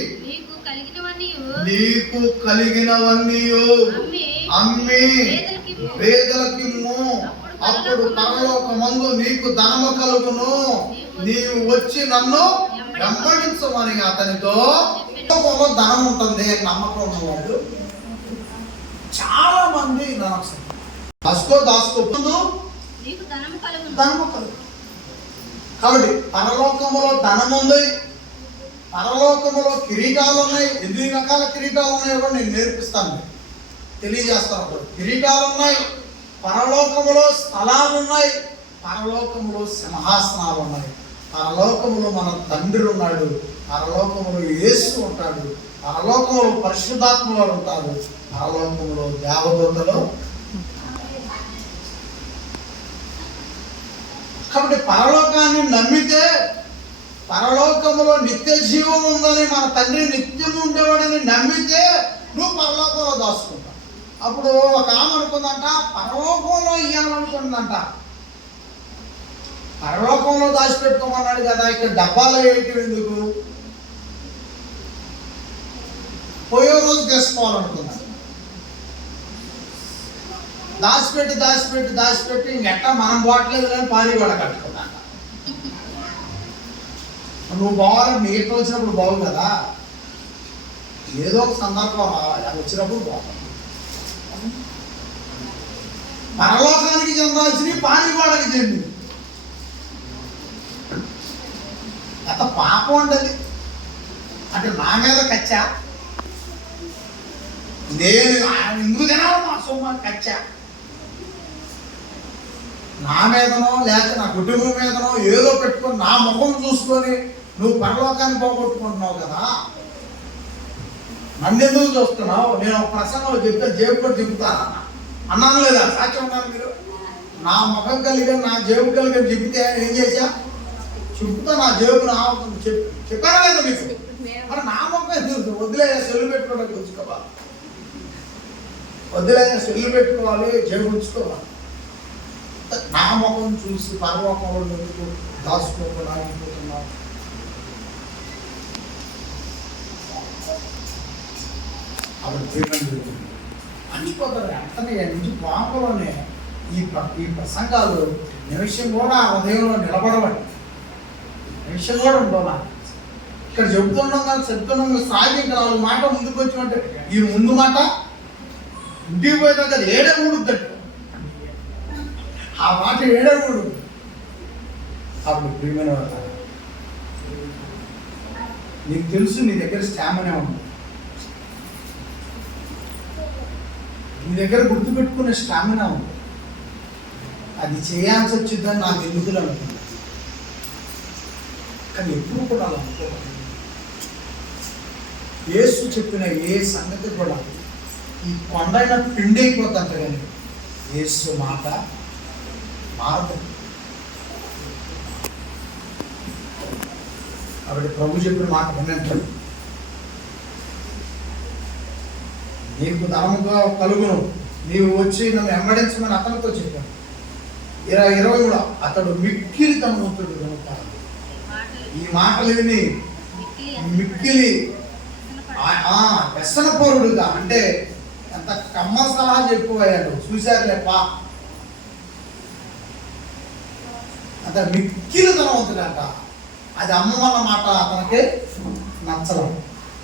నీకు కలిగినవన్నీ అమ్మి పేదలకిమ్ము, అప్పుడు పరలోకమందు నీకు ధనము కలుగును, నీవు వచ్చి నన్ను వెంబడించమని అతనితో. ధనం ఉంటుంది నమ్మకం ఉన్నవాళ్ళు చాలా మంది దాచుకో ధనము కలుగు. కాబట్టి పరలోకములో ధనం ఉంది, పరలోకములో కిరీటాలు ఉన్నాయి. ఎన్ని రకాల కిరీటాలు ఉన్నాయో కూడా నేను నేర్పిస్తాను, తెలియజేస్తాను. కిరీటాలు ఉన్నాయి, పరలోకములో స్థలాలు ఉన్నాయి, పరలోకములో సింహాసనాలు ఉన్నాయి, పరలోకములో మన తండ్రి ఉన్నాడు, పరలోకములో యేసు ఉంటాడు, పరలోకములో పరిశుద్ధాత్మ వారు ఉంటారు, పరలోకములో దేవదూతలు. కాబట్టి పరలోకాన్ని నమ్మితే, పరలోకములో నిత్య జీవం ఉందని, మన తండ్రి నిత్యం ఉండేవాడని నమ్మితే నువ్వు పరలోకంలో దాచుకుంటావు. అప్పుడు ఒక ఆమె అనుకుందంట, పరలోకంలో ఇయ్యాలనుకుంటుందంట. పరలోకంలో దాచిపెట్టుకోమన్నాడు కదా, ఇక్కడ డబ్బాలో ఏంటి ఎందుకు? పోయే రోజు తీసుకోవాలనుకున్నాను. దాచిపెట్టి ఇంకెట్టా మనం పోవట్లేదు కానీ పారి కూడా కట్టుకున్నాను. నువ్వు బాగా నీకు వచ్చినప్పుడు బాగు కదా, ఏదో ఒక సందర్భం రావాలి, అది వచ్చినప్పుడు బాగుంది. పరలోకానికి చెందాల్సినవి పారిగోడకి చెందింది. ఎంత పాపం ఉండదు అంటే నా మీద కచ్చా, నేను ఎందుకు తినాలి మా సొమ్మ కచ్చా, నా మీదనో లేక నా కుటుంబం మీదనో ఏదో పెట్టుకొని నా ముఖం చూసుకొని నువ్వు పరలోకాన్ని పోగొట్టుకుంటున్నావు కదా. నన్ను ఎందుకు చూస్తున్నావు? నేను ఒక ప్రసంగంలో చెప్తే జేబు కూడా చెబుతాను అన్నాను లేదా? సాక్ష్యం ఉన్నారు మీరు. నా ముఖం కలిగి నా జేబు కలిగి చెబితే ఏం చేశా? చెప్తా నా జేబు నా చెప్పారా లేదా మీకు? మరి నా ముఖం ఎందుకు? వదిలేదా సెల్లు పెట్టుకోవడానికి ఉంచుకోవాలి, వదిలేదా సెల్లు పెట్టుకోవాలి, జేబు ఉంచుకోవాలి. నా ముఖం చూసి పరలోకంలో ఎందుకు దాచుకోకుండా అయిపోతున్నావు? అప్పుడు జీవనం అంచిపోతారు వెంటనే నుంచి పాపలోనే ఈ ప్రసంగాలు నిమిషం కూడా ఆ హృదయంలో నిలబడవండి, నిమిషం కూడా ఉండాలా. ఇక్కడ చెబుతున్నాం కానీ చెప్తున్నాం సాగి ఇంకా 4 మాట ముందుకు వచ్చినట్టే ఈ ముందు మాట ఇంటికి పోయినాక ఏడే ఊడుద్దండి, ఆ మాట ఏడే ఊడు. అప్పుడు ప్రియమైన వాళ్ళ నీకు తెలుసు నీ దగ్గర స్టామినా ఉంది, నీ దగ్గర గుర్తుపెట్టుకునే స్టామినా ఉంది, అది చేయాల్సి వచ్చిందని నాకు ఎందుకులు అనుకున్నాను. కానీ ఎప్పుడు కూడా అలా అనుకోవాలి. యేసు చెప్పిన ఏ సంగతి కూడా ఈ కొండైన పిండి అయిపోతుంట కానీ యేసు మాట మారదు. కాబట్టి ప్రభు చెప్పిన మాట వినండి. నీకు ధనముగా కలుగును, నీవు వచ్చి నన్ను వెంబడించమని అతనితో చెప్పాను. 20 కూడా అతడు మిక్కిలి ధనవంతుడు కనుక ఈ మాటలు విని మిక్కిలి వ్యసనపరుడుగా, అంటే ఎంత కమ్మ సలహా చెప్పుకోయాడు చూశారులేప, అంత మిక్కిలి ధనవంతుడంట. అది అమ్మమన్న మాట అతనికి నచ్చడం,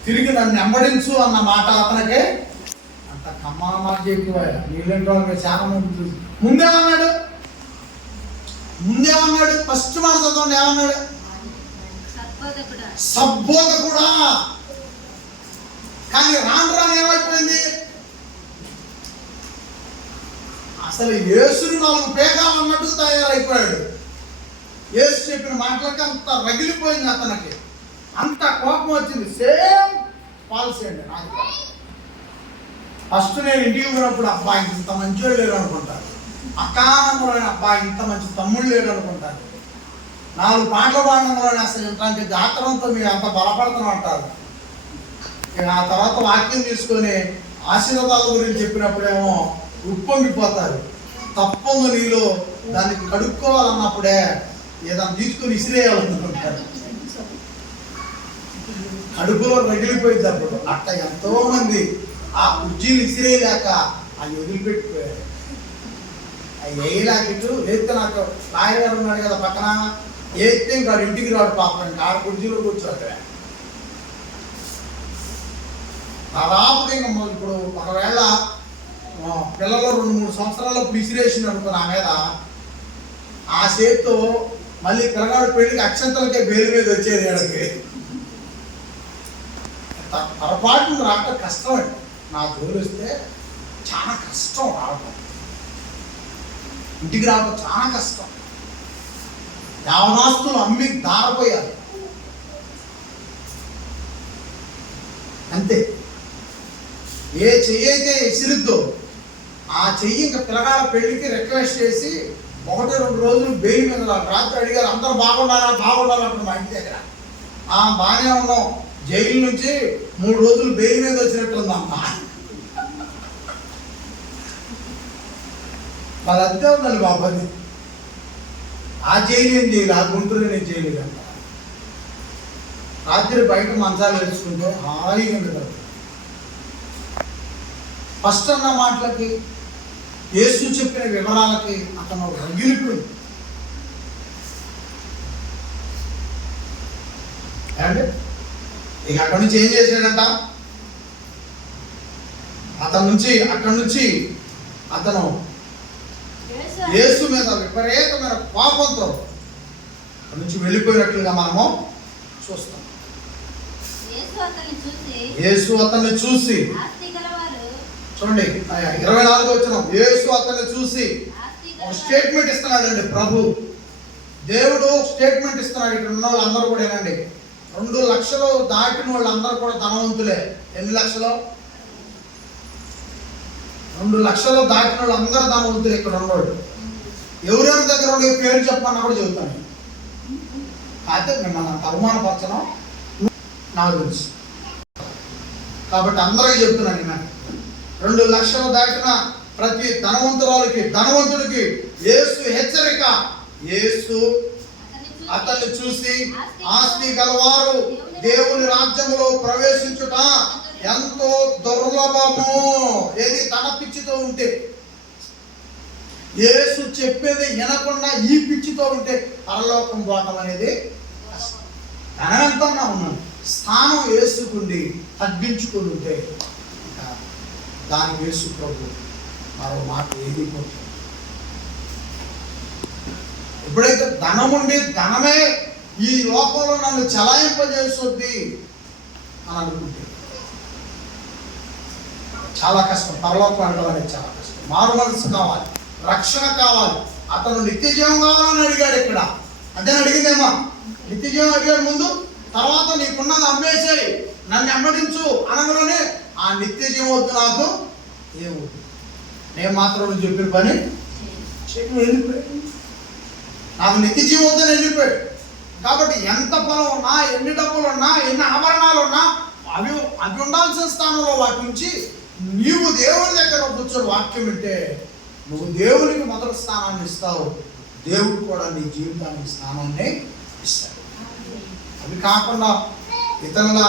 తిరిగి నన్ను వెంబడించు అన్న మాట అతనికే అంత కమ్మ మాట చెప్పుకోయా. నీళ్ళంటే వాళ్ళకి చాలా మంది చూసి ముందేమన్నాడు ఫస్ట్ మాట చదవండి, ఏమన్నాడు? సబ్బోధకుడా. కానీ రాను ఏమైపోయింది? అసలు యేసుని 4 పేకాలు అన్నట్టు తయారైపోయాడు. యేసు చెప్పిన మాటలకి అంత రగిలిపోయింది అతనికి, అంత కోపం వచ్చింది. సేమ్ పాలసీ అండి నాకు. ఫస్ట్ నేను ఇంటికి పోయినప్పుడు అబ్బాయి ఇంత మంచివాడు లేడు అనుకుంటారు, అకానంలోని అబ్బాయి ఇంత మంచి తమ్ముడు లేడు అనుకుంటారు, 4 పాటలు పాడడంలోనే అసలు ఇట్లాంటి జాతరంతో మీరు అంత బలపడుతూ అంటారు. ఆ తర్వాత వాక్యం తీసుకొని ఆశీర్వాదాల గురించి చెప్పినప్పుడేమో ఉప్పొంగిపోతారు. తప్పొంగు నీలో దానికి కడుక్కోవాలన్నప్పుడే ఏదైనా తీసుకొని ఇసిరేయాలనుకుంటారు. కడుపులో రగిలిపోయింది అప్పుడు. అట్లా ఎంతో మంది ఆ కుర్చీలు ఇసిరేయలేక అవి వదిలిపెట్టిపోయారు. అవి వేయలేకిట్టు లేస్తే నాకు లాయర్ గారు ఉన్నాడు కదా పక్కన, వేస్తే ఇంకా ఇంటికి రాడు పాపం, ఆడ కుర్చీలో కూర్చోట. దాదాపుగా ఇంకా ఇప్పుడు ఒకవేళ పిల్లలు 2-3 సంవత్సరాల్లో విసిరేసింది అనుకో నా మీద, ఆ చేతితో మళ్ళీ పిల్లగాడు పెళ్ళికి అక్షంతలకే బేలు మీద వచ్చేది ఎడకి. పొరపాటు రావటం కష్టం అండి. నా జోలు వస్తే చాలా కష్టం రావటం, ఇంటికి రావటం చాలా కష్టం. యావనాస్తులు అమ్మి దారపోయారు అంతే. ఏ చెయ్యి అయితే ఎసిరిద్దో ఆ చెయ్యి ఇంకా పిల్లగాళ్ళ పెళ్లికి రిక్వెస్ట్ చేసి 1-2 రోజులు బెయిల్ మీద రాత్రి అడిగారు, అందరూ బాగున్నారా అప్పుడు మా ఇంటి దగ్గర. బాగానే ఉన్నాం, జైలు నుంచి 3 రోజులు బెయిల్ మీద వచ్చినట్టుందమ్మా. వాళ్ళ అంతే ఉందండి బాబాది. ఆ జైలు ఏం చేయలేదు, ఆ గుంటూరు నేను చేయలేదు అంట. రాత్రి బయట మంచాలు వేసుకుంటే హాయిగా ఉండదు. ఫస్ట్ అన్న మాటలకి యేసు చెప్పిన వివరాలకి అతను రగిలిపోయింది. అంటే ఇక అక్కడి నుంచి ఏం చేశాడంట? అక్కడి నుంచి అతను యేసు మీద విపరీతమైన కోపంతో అక్కడి నుంచి వెళ్ళిపోయినట్లుగా మనము చూస్తాం. యేసు అతన్ని చూసి చూడండి 24 వచ్చినాం. యేసు అతన్ని చూసి ఒక స్టేట్మెంట్ ఇస్తున్నాడండి. ప్రభు దేవుడు స్టేట్మెంట్ ఇస్తున్నాడు. ఇక్కడ ఉన్న వాళ్ళందరూ కూడా ఏనండి, 2 లక్షలు దాటిన వాళ్ళందరూ కూడా ధనవంతులే. ఎన్ని లక్షలు? 2 లక్షలు దాటిన వాళ్ళు అందరూ ధనవంతులు ఇక్కడ ఉన్నవాళ్ళు. ఎవరెవరి దగ్గర ఉండే పేరు చెప్పన్నా కూడా చెబుతాను. అయితే మిమ్మల్ని అంత అవమానపరచడం నాకు తెలుసు కాబట్టి అందరికీ చెప్తున్నాను. నేను 2 లక్షలు దాటిన ప్రతి ధనవంతుడికి యేసు హెచ్చరిక. యేసు అతన్ని చూసి ఆస్తి గలవారు దేవుని రాజ్యములో ప్రవేశించుట ఎంతో దుర్లభము. ఏది? తన పిచ్చితో ఉంటే, యేసు చెప్పేది వినకుండా ఈ పిచ్చితో ఉంటే పరలోకం పోవటం అనేది ధనవంతంగా ఉన్నాను. స్థానం యేసుకుండి తగ్గించుకుని ఉంటే దానికి యేసు ప్రభు మరో మాట ఏది పోతుంది. ఎప్పుడైతే ధనం ఉండి ధనమే ఈ లోకంలో నన్ను చలాయింపజేస్తుంది అని అనుకుంటే చాలా కష్టం. పరలోకం అనడం అనేది చాలా కష్టం. మారు మనసు కావాలి, రక్షణ కావాలి. అతను నిత్య జీవం కావాలని అడిగాడు ఇక్కడ. అదే అడిగిందేమో. నిత్య జీవం అడిగాడు ముందు. తర్వాత నీకున్నది అమ్మేసేయి, నన్ను వెంబడించు అనగానే ఆ నిత్య జీవం వద్దు, నాకు ఏమవుతుంది, నేను మాత్రం నువ్వు చెప్పిన పని వెళ్ళిపోయాడు. నాకు నిత్య జీవం వద్దని వెళ్ళిపోయాడు. కాబట్టి ఎంత పొలం ఉన్నా, ఎన్ని డబ్బులు ఉన్నా, ఎన్ని ఆభరణాలు ఉన్నా అవి ఉండాల్సిన స్థానంలో వాటి నుంచి నీవు దేవుని దగ్గర కూర్చొని వాక్యం వింటే నువ్వు దేవునికి మొదటి స్థానాన్ని ఇస్తావు, దేవుడు కూడా నీ జీవితానికి స్థానాన్ని ఇస్తాడు. అవి కాకుండా ఇతరుల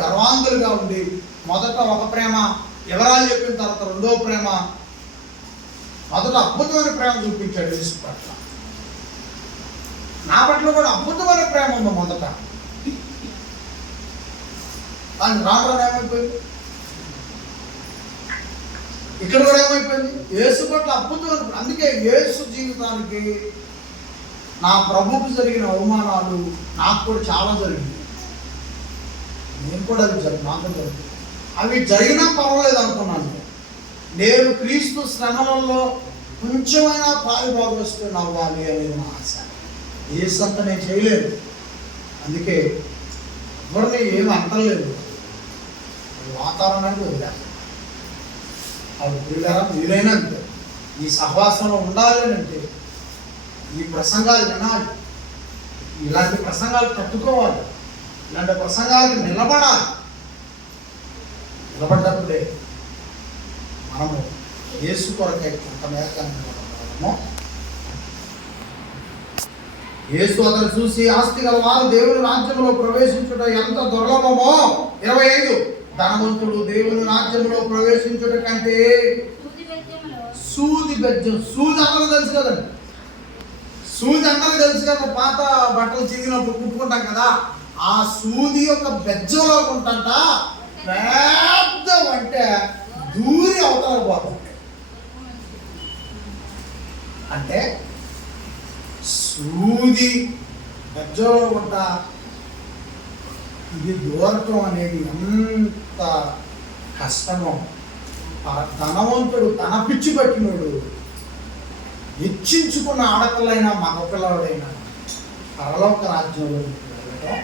గర్వాంధులుగా ఉండి మొదట ఒక ప్రేమ, వివరాలు చెప్పిన తర్వాత రెండో ప్రేమ, మొదట అద్భుతమైన ప్రేమ చూపించాడు యేసు పట్ల. నా పట్ల కూడా అద్భుతమైన ప్రేమ ఉంది మొదట, కానీ రాను ఏమైపోయింది, ఇక్కడ కూడా ఏమైపోయింది, యేసు పట్ల అద్భుతమైన. అందుకే యేసు జీవితానికి నా ప్రభువుకు జరిగిన అవమానాలు నాకు కూడా చాలా జరిగింది. నేను కూడా అవి నాకు జరిగింది. అవి జరిగినా పర్వాలేదు అనుకున్నాను. నేను క్రీస్తు శ్రమలలో కొంచెమైనా పాలుభాగస్తుని అవ్వాలి అనేది నా ఆశ. ఏసంత నేను చేయలేదు, అందుకే ఎవరిని ఏమి అంటలేదు, వాతావరణానికి వదిలేస్తాను. అవి పిల్లరా వీలైనంత ఈ సహవాసంలో ఉండాలి అంటే ఈ ప్రసంగాలు వినాలి, ఇలాంటి ప్రసంగాలు తట్టుకోవాలి, ఇలాంటి ప్రసంగాలకు నిలబడాలి. నిలబడ్డప్పుడే మనము యేసు కొరకై కొంత మేరకు నిలబడము. యేసు అతను చూసి ఆస్తి గల వారు దేవుని రాజ్యంలో ప్రవేశించుట ఎంత దుర్లభమో. 25 ధనవంతుడు దేవుని రాజ్యంలో ప్రవేశించుట కంటే సూది బెజ్జం. సూది అందరూ తెలుసు కదండి, సూది అందరూ తెలుసు కదా. పాత బట్టలు చిరిగినప్పుడు కుట్టుకుంటాం కదా, ఆ సూది యొక్క బెజ్జంలో ఉంటంట పెద్ద అంటే దూరి అవతల పోతుంది. అంటే సూది బెజ్జంలో ఉంట ఇది దూరటం అనేది ఎంత కష్టమో. ధనవంతుడు తన పిచ్చి పట్టినోడు హెచ్చించుకున్న ఆడపిల్లైనా మగపిల్లవాడైనా పరలోక రాజ్యంలో వెళ్ళటం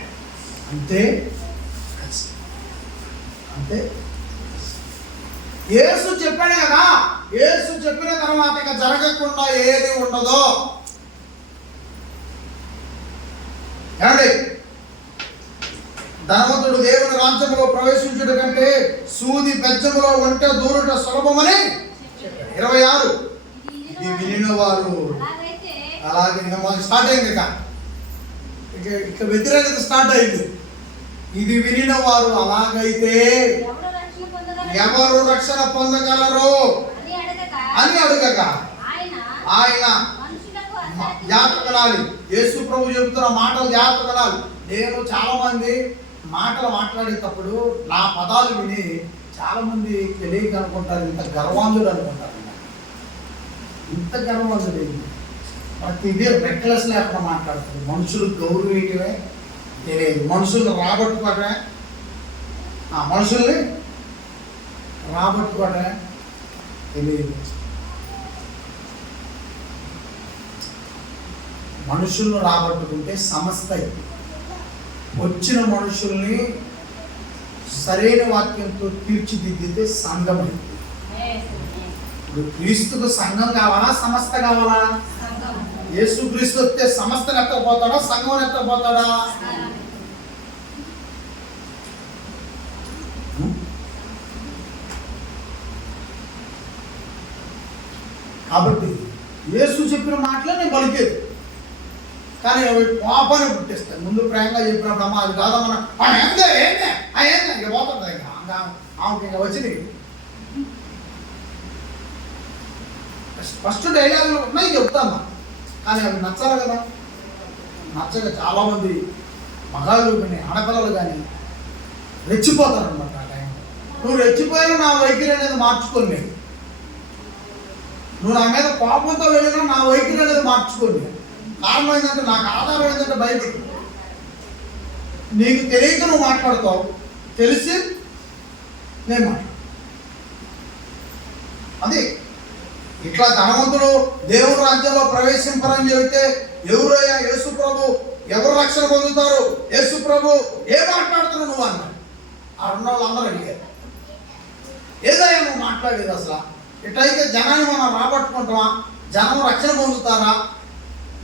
అంతే కష్టం. అంతే యేసు చెప్పాడు కదా, యేసు చెప్పిన తర్వాత ఇక జరగకుండా ఏది ఉండదో. ఏమండి, ధనవంతుడు దేవుని రాజ్యంలో ప్రవేశించుట కంటే సూది బెజ్జములో ఒంటె దూరుట సులభమని 26 ఇది వినిన వారు. అలాగే స్టార్ట్ అయింది, ఇక వ్యతిరేకత స్టార్ట్ అయింది. ఇది వినిన వారు అలాగైతే ఎవరు రక్షణ పొందగలరు అని అడగక ఆయన జాగ్రత్త వినాలి. యేసు ప్రభు చెబుతున్న మాటలు జాగ్రత్త వినాలి. నేను చాలా మంది మాటలు మాట్లాడేటప్పుడు నా పదాలు విని చాలా మంది తెలియక అనుకుంటారు, ఇంత గర్వాంధుడు అనుకుంటారు. ఇంత గర్వాంధుడు ప్రతిదీ రెక్లెస్ లేకుండా మాట్లాడుతుంది. మనుషులు గౌరవీయటమే తెలియదు, మనుషులు రాబట్టుకోవడమే, మనుషుల్ని రాబట్టుకోవడమే తెలియదు. మనుషులను రాబట్టుకుంటే సమస్త వచ్చిన మనుషుల్ని సరైన వాక్యంతో తీర్చిదిద్దితే సంఘం. ఇప్పుడు క్రీస్తుకు సంఘం కావాలా, సమస్త కావాలా? యేసు క్రీస్తు వస్తే సమస్తను ఎత్తకపోతాడా, సంఘం ఎత్తకపోతాడా? కాబట్టి యేసు చెప్పిన మాటలే నేను పలికేది, కానీ అవి పాపాన్ని పుట్టిస్తాయి. ముందు ప్రేమగా చెప్పినప్పుడు అమ్మ అది కాదమ్మా ఏందే ఇంకా పోతుంది, ఆమెకి ఇంకా వచ్చింది. ఫస్ట్ డైలాగులు ఉన్నాయి చెప్తామా, కానీ అవి నచ్చాలి కదా. నచ్చక చాలామంది మగాళ్ళు కానీ ఆడపిల్లలు కానీ రెచ్చిపోతారు అనమాట. ఆ టైంలో నువ్వు రెచ్చిపోయినా నా వైఖరి అనేది మార్చుకోండి, నువ్వు నా మీద కోపంతో వెళ్ళినా నా వైఖరి అనేది మార్చుకోండి. కారణం ఏంటంటే నాకు ఆధారం ఏంటంటే బైబిల్. నీకు తెలియక నువ్వు మాట్లాడతావు, తెలిసి నేను మాట్లాడు. అది ఇట్లా ధనవంతుడు దేవుడు రాజ్యంలో ప్రవేశింపరని చెబితే ఎవరయ్యా యేసు ప్రభు, ఎవరు రక్షణ పొందుతారు? యేసు ప్రభు ఏం మాట్లాడుతున్నావు నువ్వు అన్నాడు. ఆ రెండు వాళ్ళందరూ అడిగారు, ఏదయ్యా నువ్వు మాట్లాడేది అసలు? ఇట్లయితే జనాన్ని మనం రాబట్టుకుంటామా? జనం రక్షణ పొందుతారా?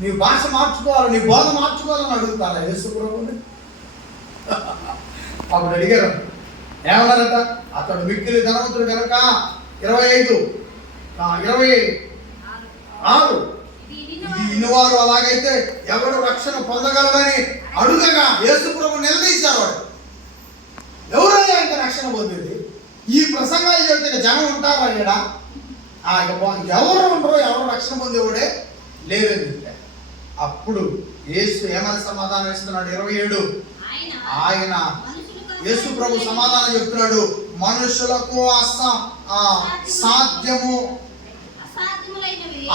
నీ భాష మార్చుకోవాలి, నీ బోధ మార్చుకోవాలని అడుగుతారా యేసు ప్రభుని? అప్పుడు అడిగారు, ఏమన్నారట? అతడు మిక్కిలి ధనవంతుడు కనుక 25 26 ఇది ఇన్నివారు అలాగైతే ఎవరు రక్షణ పొందగలరని అడుగగా యేసు ప్రభు నిలదీశారు. ఎవరైనా ఇంకా రక్షణ పొందేది? ఈ ప్రసంగాలు చెబితే జనం ఉంటారా? ఇక్కడ ఎవరు ఉండరు, ఎవరు రక్షణ పొందేవాడే లేదని చెప్పారు. అప్పుడు యేసు ఏమైనా సమాధానం ఇస్తున్నాడు? 27 ఆయన యేసు ప్రభు సమాధానం చెప్తున్నాడు, మనుషులకు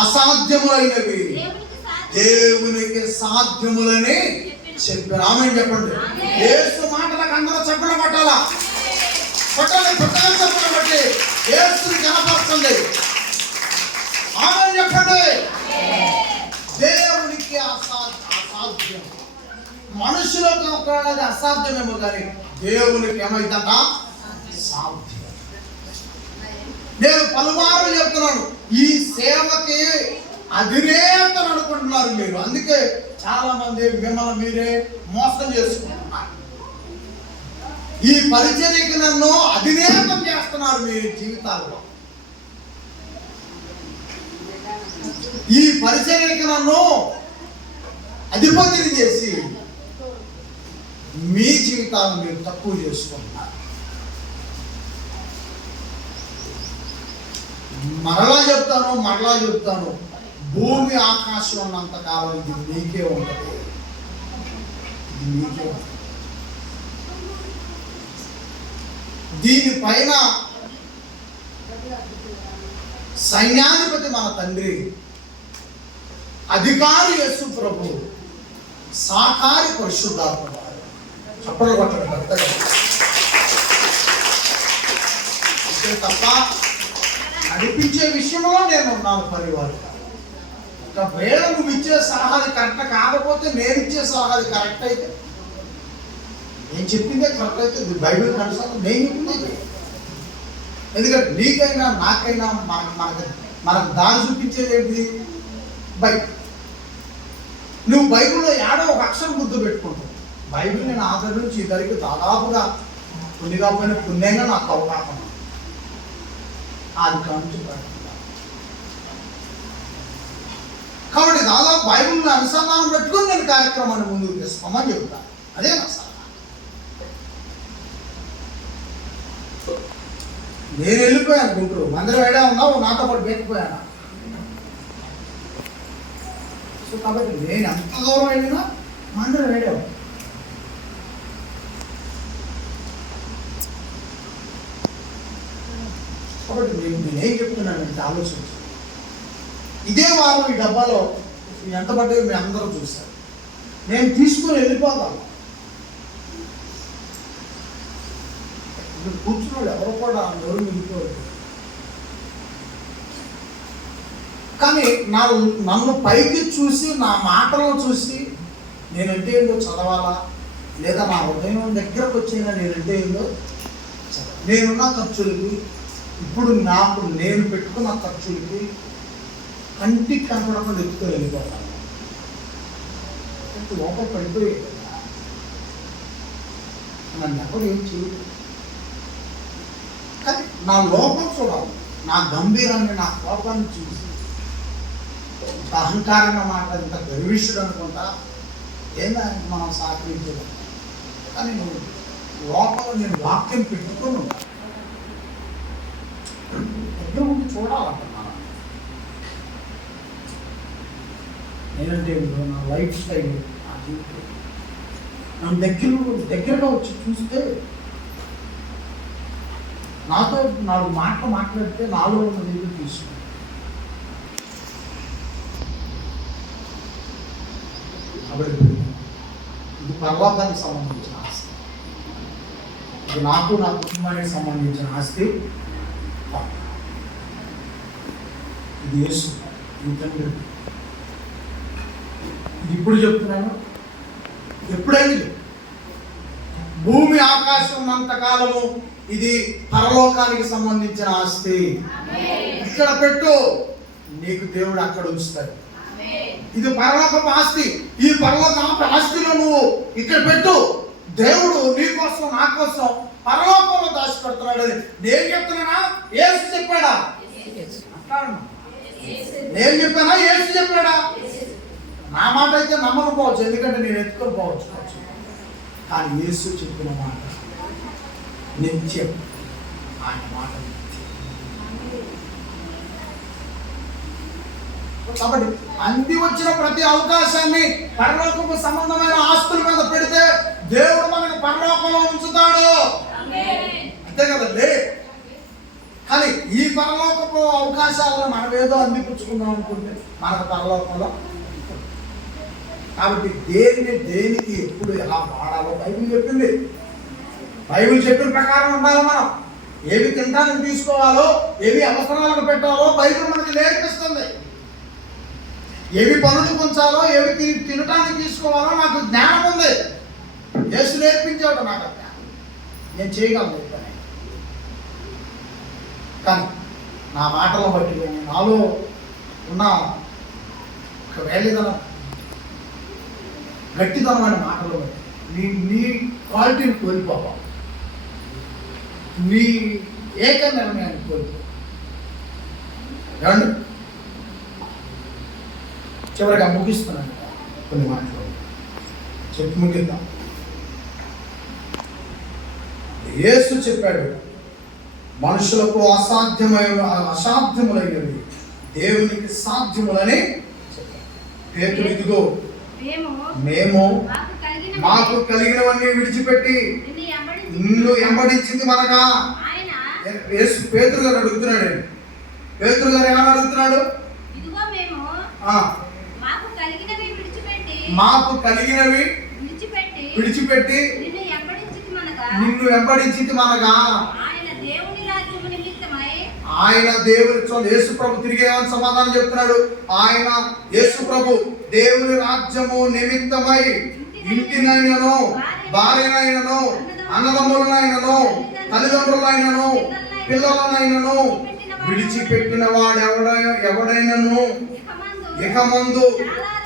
అసాధ్యములైనవి దేవునికి సాధ్యములని చెప్పారు. ఆమేన్ చెప్పండి. యేసు మాటలకు అందరూ చప్పట్లు కొట్టాలా? కొట్టాలి, పుట్టగా చప్పట్లు కొట్టి యేసుని కనపరుస్తుంది. ఆమేన్ చెప్పండి. దేవునికి అసాధ్యం, మనుషులకు ఒకవేళ అసాధ్యమేమో కానీ దేవునికి ఏమైందట? సాధ్యం. నేను పలుమార్లు చెప్తున్నాను, ఈ సేవకి అధినేతను అనుకుంటున్నారు మీరు. అందుకే చాలా మంది మిమ్మల్ని మీరే మోసం చేసుకుంటున్నారు. ఈ పరిచర్యకి నన్ను అధినేతం చేస్తున్నారు మీ జీవితాల్లో. ఈ పరిచర్యకి నన్ను అధిపతిని చేసి మీ జీవితాలను మీరు తక్కువ చేసుకుంటున్నారు. మరలా చెప్తాను, భూమి ఆకాశం ఉన్నంత కాలం ఇది నీకే ఉంటుంది, ఇది నీకే ఉంటుంది. దీనిపైన సైన్యాధిపతి మన తండ్రి, అధికారి యేసు ప్రభు, సాకారి పరిశుద్ధాత్మ. చప్పట్లు కొట్టడం పెద్దగా అంతే తప్ప నడిపించే విషయంలో నేను ఉన్నాను పరివారిగా. ఒకవేళ నువ్వు ఇచ్చే సలహాది కరెక్ట్ కాకపోతే నేను ఇచ్చే సలహాది కరెక్ట్ అయితే, నేను చెప్పిందే కరెక్ట్ అయితే బైబిల్ కనుసారం నేను చెప్పిందే. ఎందుకంటే నీకైనా నాకైనా మనకు దారి చూపించేది ఏంటి? బైబిల్. నువ్వు బైబిల్లో ఏడో ఒక అక్షరం గుర్తు పెట్టుకుంటావు. బైబిల్ నేను ఆధార నుంచి ఇద్దరికి దాదాపుగా కొన్ని కాకపోయినా పుణ్యంగా నాకు అవకాశం అది కావచ్చు. కాబట్టి దాదాపు బైబిల్ని అనుసంధానం పెట్టుకుని నేను కార్యక్రమాన్ని ముందుకు తీసుకోమని చెబుతాను. అదే నా సలహా. నేను వెళ్ళిపోయాను గుంటూరు, మందిరం వేడా ఉన్నావు, నాతో పాటు పెట్టిపోయాను. సో కాబట్టి నేను ఎంత దూరం వెళ్ళినా మందిరం వేడావు. కాబట్టి నేనేం చెప్తున్నానంటే ఆలోచించు. ఇదే వారం ఈ డబ్బాలో ఎంత పడ్డాయో మీరు అందరూ చూస్తారు. నేను తీసుకొని వెళ్ళిపోతాను. కూర్చున్నాడు ఎవరు కూడా ఎవరు మిగిలిపోరు. కానీ నన్ను పైకి చూసి నా మాటలను చూసి నేనంటే ఏంటో చదవాలా, లేదా నా హృదయం దగ్గరకు వచ్చిన నేనంటే ఏందో నేనున్న ఖర్చులకి, ఇప్పుడు నేను పెట్టుకున్న ఖర్చులకి కంటికి కనపడకుండా ఎత్తుకొని వెళ్ళిపోతాను. లోపల పడిపోయే కదా, నన్ను ఎవరు ఏం చేయదు. కానీ నా లోపం చూడాలి, నా గంభీరాన్ని, నా కోపాన్ని చూసి ఇంత అహంకారంగా మాట్లాడి ఇంత గర్విష్ఠుడు అనుకుంటా ఏందా మనం సహకరించదు. కానీ నువ్వు లోపల నేను వాక్యం పెట్టుకొని ఉంటాను, దగ్గర ఉండి చూడాలంటున్నాను. నేనంటే నా లైఫ్ స్టైల్, నా జీవితం నన్ను దగ్గరగా వచ్చి చూస్తే, నాతో 4 మాటలు మాట్లాడితే నాలో ఉన్నది తీసుకున్నాను. ఇది పర్వతానికి సంబంధించిన ఆస్తి, ఇది నాకు నా కుటుంబానికి సంబంధించిన ఆస్తి. ఇది యేసు, ఇది తండ్రి. ఇది ఇప్పుడు చెప్తున్నాను, ఎప్పుడైనా భూమి ఆకాశం ఉన్నంత కాలము ఇది పరలోకానికి సంబంధించిన ఆస్తి. ఇక్కడ పెట్టు, నీకు దేవుడు అక్కడ ఉంచుతాడు. ఇది పరలోకపు ఆస్తి. ఈ పరలోకపు ఆస్తిలో నువ్వు ఇక్కడ పెట్టు, దేవుడు నీ కోసం నా కోసం పరలోకంలో దాచి పెడుతున్నాడు. అని నేను చెప్తున్నానా, యేసు చెప్పాడా? నేను చెప్పానా, యేసు చెప్పాడా? నా మాట అయితే నమ్మకపోవచ్చు, ఎందుకంటే నేను ఎత్తుకొని పోవచ్చు. కానీ యేసు చెప్పిన మాట నిత్యం, ఆయన మాట నిత్యం. కాబట్టి అంది వచ్చిన ప్రతి అవకాశాన్ని పరలోకపు సంబంధమైన ఆస్తుల మీద పెడితే దేవుడు మనకు పరలోకంలో ఉంచుతాడు. అంతే కదండి. కానీ ఈ పరలోకపు అవకాశాలను మనం ఏదో అందిపుచ్చుకుందాం అనుకుంటే మనకు పరలోకంలో. కాబట్టి దేనికి ఎప్పుడు ఎలా వాడాలో బైబిల్ చెప్పింది. బైబిల్ చెప్పిన ప్రకారం ఉండాలి. మనం ఏవి తినడానికి తీసుకోవాలో, ఏవి అవసరాలకు పెట్టాలో బైబిల్ మనకి నేర్పిస్తుంది. ఏవి పనులు ఉంచాలో, ఏవి తినటానికి తీసుకోవాలో నాకు జ్ఞానం ఉంది. యేసు నేర్పించాడు నాకు ఆ జ్ఞానం. నేను చేయగలను పని. కానీ నా మాటలు బట్టి, నాలో ఉన్న ఒక వేలిదనం, గట్టిదనమైన మాటలు బట్టి నీ క్వాలిటీని కోల్పోవా, నీ ఏక నిర్ణయాన్ని కోల్పో. ఏమండి, చివరిగా ముగిస్తున్నాను. కొన్ని మాటలు చెప్పి ముగిద్దాం. యేసు చెప్పాడు, మనుషులకు అసాధ్యములైనవి దేవునికి సాధ్యములని చెప్పాడు. పేతురు, ఇదిగో మేము మాకు కలిగినవన్నీ విడిచిపెట్టి నిన్ను ఎంబడించింది మనగా. యేసు పేతురు గారు అడుగుతున్నాడు. పేతురు గారు ఏమని అడుగుతున్నాడు? మాకు కలిగినవి విడిచిపెట్టి నిన్ను వెంబడించింది మనగా. ఆయన దేవుని, యేసు ప్రభు తిరిగి ఏమని సమాధానం చెప్తున్నాడు? ఆయన యేసు ప్రభు దేవుని రాజ్యము నిమిత్తమై ఇంటినైనను, భార్యనైనను, అన్నదమ్ములనైనను, తల్లిదండ్రులైనను, పిల్లలనైనను విడిచిపెట్టిన వాడు ఎవడైనను ఇక ముందు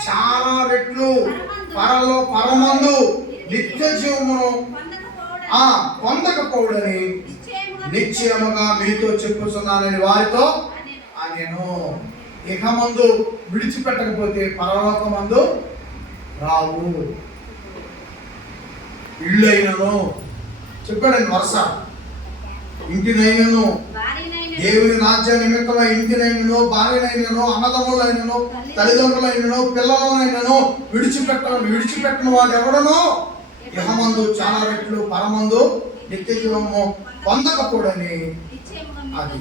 చాలా రెట్లు పరమందు నిత్య జీవమును పొందకపోవడని నిశ్చయముగా మీతో చెప్పుతున్నానని వారితో నేను. ఇక ముందు విడిచిపెట్టకపోతే పరలోకమందు రావు. ఇల్లు అయినను చెప్పాడండి వరుస, ఇంటినైనను, దేవుని రాజ్య నిమిత్తమై ఇంటినైనను, భార్యనైనను, అన్నదమ్ములైనను, తల్లిదండ్రులైనను, పిల్లలనైనను విడిచిపెట్టిన వాడు ఎవడనో ఇహమందు చాలా రెట్లు పరమందు నిత్య జీవము పొందకపోడని. అది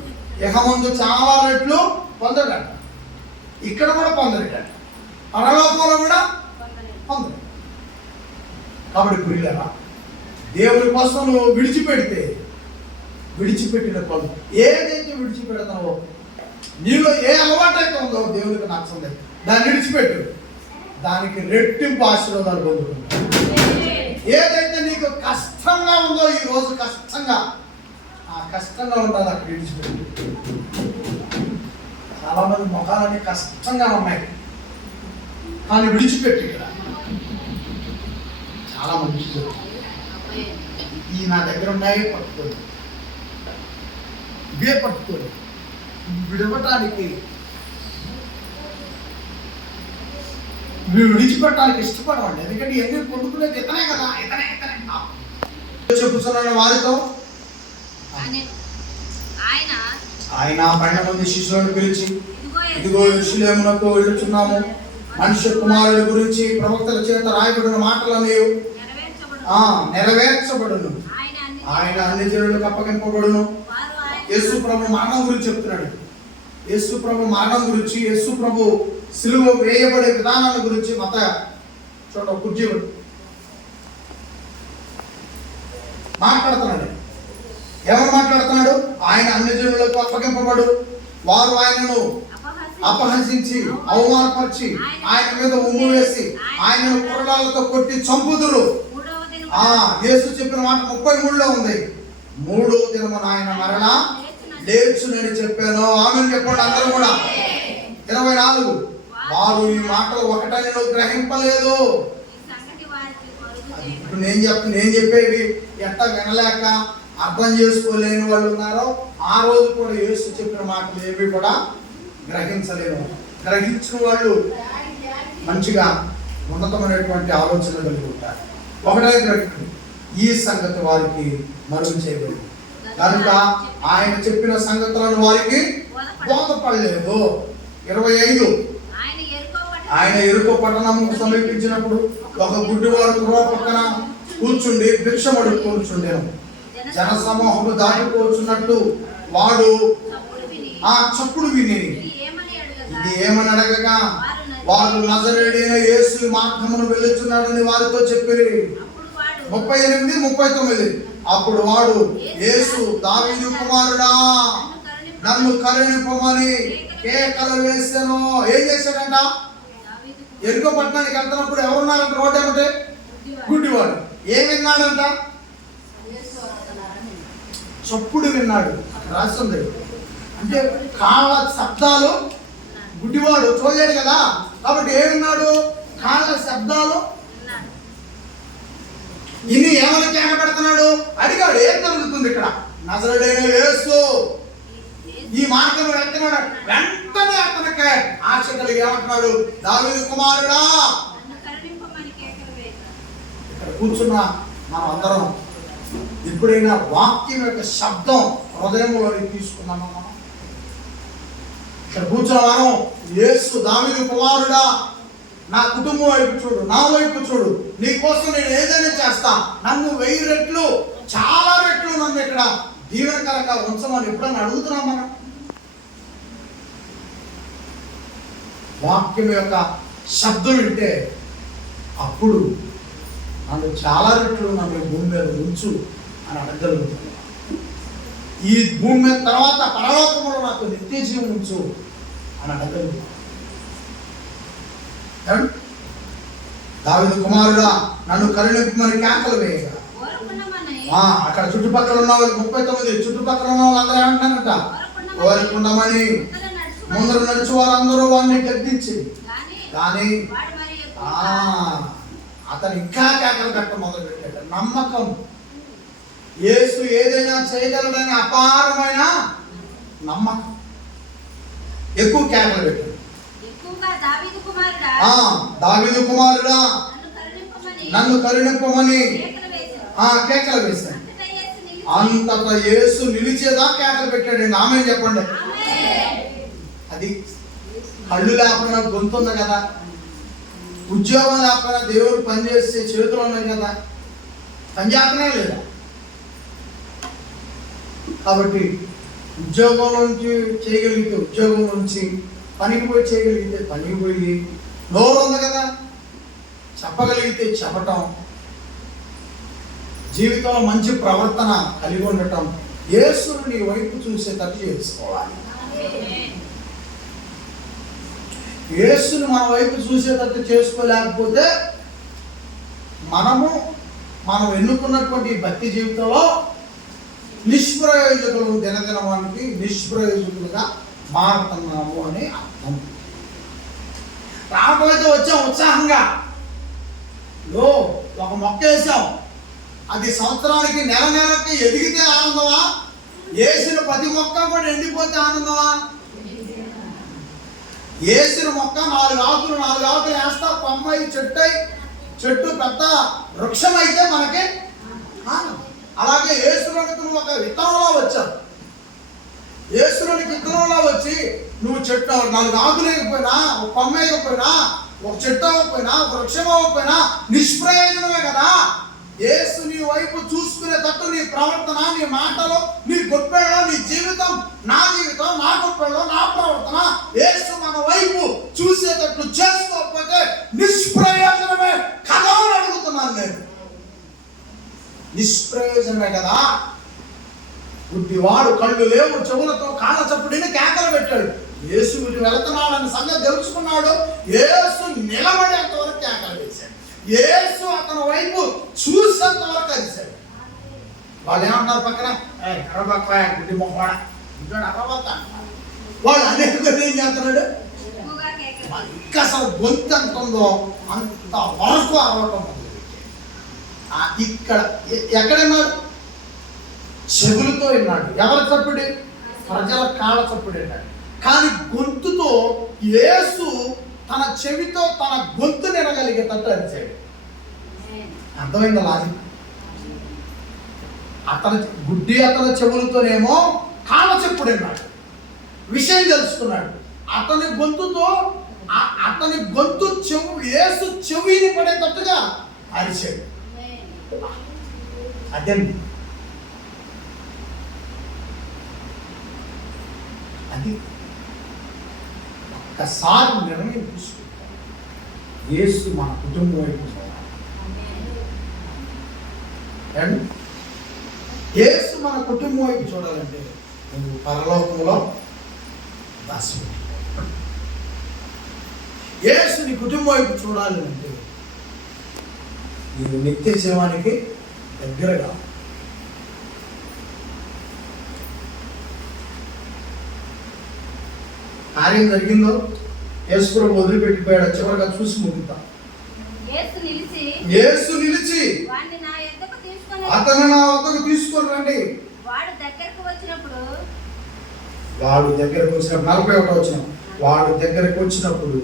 ఇహమందు చాలా రెట్లు పొందడట, ఇక్కడ కూడా పొందడట, పరలోకంలో కూడా పొందడు. కాబట్టి ప్రియులారా, దేవుని కోసం నువ్వు విడిచిపెట్టిన పనులు ఏదైతే విడిచిపెడతావో, నీలో ఏ అలవాటైతే ఉందో దేవునికి నచ్చండి, దాన్ని విడిచిపెట్టు, దానికి రెట్టింపు ఆశీర్వాదాలు పొందుకుంటావు. ఏదైతే నీకు కష్టంగా ఉందో ఈ రోజు కష్టంగా, ఆ కష్టంగా ఉండాలి అక్కడ విడిచిపెట్టి. చాలా మంది ముఖాలన్నీ కష్టంగా ఉన్నాయి కానీ విడిచిపెట్టి ఇక్కడ చాలా మంది ఈ నా దగ్గర ఉన్నాయి పట్టుకోండి, ఇవే పట్టుకోండి, విడవటానికి విడిచిపెట్టడానికి ఇష్టపడవండి. ఎందుకంటే ఎన్ని కొడుకునేది ఇతనే కదా, ఇతనే చెప్పుతున్నాను వారితో. ఆయన 12 మంది శిష్యులను పిలిచి, ఇదిగో యెరూషలేమునకు వెళ్తున్నాము, మనుష్య కుమారుడి గురించి ప్రవక్తల చేత రాయబడిన మాటలని నెరవేర్చబడును, ఆయన అన్ని జనులకు అప్పగింపబడును. యేసు ప్రభు మరణం గురించి చెప్తున్నాడు. యేసు ప్రభు మరణం గురించి, యేసు ప్రభు సిలువ వేయబడే విధానాల గురించి మత కుర్జీవుడు మాట్లాడుతున్నాడు. ఎవరు మాట్లాడుతున్నాడు? ఆయన అన్ని జనులకు అప్పగింపబడు, వారు ఆయనను అపహసించి అవమానపరిచి ఆయన మీద ఉమ్ము వేసి ఆయనను కొరడాలతో కొట్టి చంపుదురు. యేసు చెప్పిన మాట 33లో ఉంది. 3వ దినమున ఆయన మరలా లేచునని చెప్పాను. ఆమెను చెప్పండి అందరూ కూడా. 24 వారు ఈ మాటలు ఒకటని గ్రహింపలేదు. ఇప్పుడు నేను చెప్పేవి ఎట్లా వినలేక అర్థం చేసుకోలేని వాళ్ళు ఉన్నారో, ఆ రోజు కూడా యేసు చెప్పిన మాటలు ఏవి కూడా గ్రహించలేరు. గ్రహించిన వాళ్ళు మంచిగా ఉన్నతమైనటువంటి ఆలోచన కలిగి ఉంటారు. ఒకటే గ్రహించండి, ఈ సంగతి వారికి మరుగు చేయబడింది కనుక ఆయన చెప్పిన సంగతులను వారికి బోధపడలేదు. 25 ఆయన యెరికో పట్టణముకు సమీపించినప్పుడు ఒక గుడ్డివాడు త్రోవ పక్కన కూర్చుండి భిక్షమడు కూర్చుండేను. జన సమూహము దాటిపోచున్నట్టు వాడు ఆ చప్పుడు విని ఇది ఏమని అడగగా వారు నజరేయుడైన యేసు మార్గమును వెళ్ళుచున్నాడని వారితో చెప్పిరి. 38, 39 అప్పుడు వాడు, యేసు దావీదు కుమారుడా నన్ను కరుణింపమని కేకలు వేసాను. ఏం చేశాడంట? యెరికో పట్టణానికి వెళ్తున్నప్పుడు ఎవరున్నారంట? రోడ్డు ఏమంటే గుడ్డివాడు. ఏం విన్నాడంట? చప్పుడు విన్నాడు. రాస్తుంది అంటే కాళ్ళ శబ్దాలు. గుడ్డివాడు చూడలేడు కదా, కాబట్టి ఏం విన్నాడు? కాళ్ళ శబ్దాలు. ఇన్ని ఏమని కేక పెడుతున్నాడు? అడిగాడు, ఏం జరుగుతుంది ఇక్కడ? నజరేయుడైన యేసు ఈ మార్గం వెళ్తున్నాడు. వెంటనే అతనికి ఆశ కలిగి ఏమంటున్నాడు? దావీదు కుమారుడా. ఇక్కడ కూర్చున్న మనం అందరం ఎప్పుడైనా వాక్యం యొక్క శబ్దం హృదయంలోకి తీసుకున్నామా? మనం ఇక్కడ కూర్చున్న మనం, యేసు దావీదు కుమారుడా నా కుటుంబం వైపు చూడు, నా వైపు చూడు, నీ కోసం నేను ఏదైనా చేస్తా, నన్ను 1000 రెట్లు చాలా రెట్లు నన్ను ఇక్కడ దీవెనకరంగా ఉంచమని ఎప్పుడన్నా అడుగుతున్నాం మనం? వాక్యం యొక్క శబ్దం వింటే అప్పుడు నన్ను చాలా రెట్లు నన్ను భూమి మీద ఉంచు అని అడగలుగుతున్నాను. ఈ భూమి మీద తర్వాత పరలోకములో నాకు నిత్య జీవం ఉంచు అని అడగలుగుతున్నాను. దావీదు కుమారుడా నన్ను కరుణింపమని కేకలు వేయగా అక్కడ చుట్టుపక్కల ఉన్న వాళ్ళు 39 చుట్టుపక్కల ఉన్న వాళ్ళందరూ ఏమంటున్నారంట? కోరుకుందామని ముందర నడిచి వారందరూ వాడిని గద్దించి కానీ అతను ఇంకా కేకలు కట్ట మొదలు పెట్టాడు. నమ్మకం, యేసు ఏదైనా చేయగలడని అపారమైన నమ్మకం. ఎక్కువ కేకలు పెట్టాడు. దావీదు కుమారుడా నన్ను కరుణింపమని కేకలు వేశాడు. అంతటా యేసు నిలిచేదా కేకలు పెట్టాడండి. ఆమె చెప్పండి. అది కళ్ళు లేకపోయినా గొంతు ఉంది కదా, ఉద్యోగం లేకపోయినా దేవుడు పనిచేసే చేతులు ఉన్నాయి కదా, పనిచేస్తనే లేదా? కాబట్టి ఉద్యోగం నుంచి చేయగలిగితే ఉద్యోగం నుంచి, పనికి పోయి చేయగలిగితే పనికి పోయి, నోరు ఉంది కదా చెప్పగలిగితే చెప్పటం, జీవితంలో మంచి ప్రవర్తన కలిగి ఉండటం, యేసును నీ వైపు చూసేటట్టు చేసుకోవాలి. యేసును మన వైపు చూసేటట్టు చేసుకోలేకపోతే మనము మనం ఎన్నుకున్నటువంటి భక్తి జీవితంలో నిష్ప్రయోజకులు దినదినవానికి నిష్ప్రయోజకులుగా మారుతున్నాము అని అర్థం. రాకపోతే వచ్చాం ఉత్సాహంగా, ఒక మొక్క వేసాం, అది సంవత్సరానికి నెల నెలకి ఎదిగితే ఆనందమా? వేసిన ప్రతి మొక్క కూడా ఎండిపోతే ఆనందమా? వేసిన మొక్క 4 ఆకులు వేస్తా కొమ్మై చెట్టు పెద్ద వృక్షం అయితే మనకి ఆనందం. అలాగే యేసులోనికి నువ్వు ఒక విత్తనంలో వచ్చావు. యేసులోనికి విత్తనంలో వచ్చి నువ్వు చెట్టు 4 ఆకులు వేయకపోయినా, ఒక కొమ్మ వేయకపోయినా, ఒక చెట్టు అవ్వకపోయినా, ఒక వృక్షం అవ్వకపోయినా నిష్ప్రయోజనమే కదా. యేసు నీ వైపు చూసుకునేటట్టు నీ ప్రవర్తన, నీ మాటలు, నీ గొప్పలో, నీ జీవితం, నా జీవితం, నా గొప్పలో, నా ప్రవర్తన యేసు మన వైపు చూసేటట్టు చేసుకోకపోతే నిష్ప్రయోజనమే కదా అని అడుగుతున్నాను నేను. నిష్ప్రయోజనమే కదా. గుడ్డివాడు కళ్ళు లేవు చెవులతో కాళ్ళ చప్పుడిని కేకలు పెట్టాడు. యేసు వీడు వెళుతున్నాడని సంగతి తెలుసుకున్నాడు. యేసు నిలబడేంత వరకు కేకలు వేశాడు. యేసు అతని వైపు చూసేంత వరకు అరిశాడు. వాళ్ళు ఏమంటారు పక్కన, గుడ్డి మొహవాడ అరవక. వాళ్ళు అనేక ఏం చేస్తున్నాడు, ఇంకా అసలు గొంతు ఎంత ఉందో అంత వరకు అరవటం. ఇక్కడ ఎక్కడన్నాడు? చెవులతో విన్నాడు. ఎవరి చప్పుడు? ప్రజల కాళ్ళ చప్పుడు విన్నాడు. కానీ గొంతుతో యేసు తన చెవితో తన గొంతు వినగలిగేటట్టు అరిచాడు. అర్థమైందా లాజిక్? అతని చెవులతోనేమో కాళ్ళ చెప్పుడు విన్నాడు, విషయం తెలుసుకున్నాడు. అతని గొంతు చెవు యేసు చెవిని పడేటట్టుగా అరిచాడు. అదండి అది. ఒక్కసారి నిర్ణయం తీసుకుంటాం. యేసు మన కుటుంబం వైపు చూడాలి. యేసు మన కుటుంబం వైపు చూడాలంటే నువ్వు పరలోకంలో దాసి. యేసు నీ కుటుంబం వైపు చూడాలి అంటే నీవు నిత్య జీవానికి దగ్గరగా. కార్యం జరిగిందో యేసు ప్రభు వదిలిపెట్టిపోయాడు. చివరిగా చూసి ముగితా. యేసు నిలిచి అతను నా వద్దకు తీసుకొని రండి. వాడు దగ్గరకు వచ్చినప్పుడు 41 వచ్చిన వాడు దగ్గరకు వచ్చినప్పుడు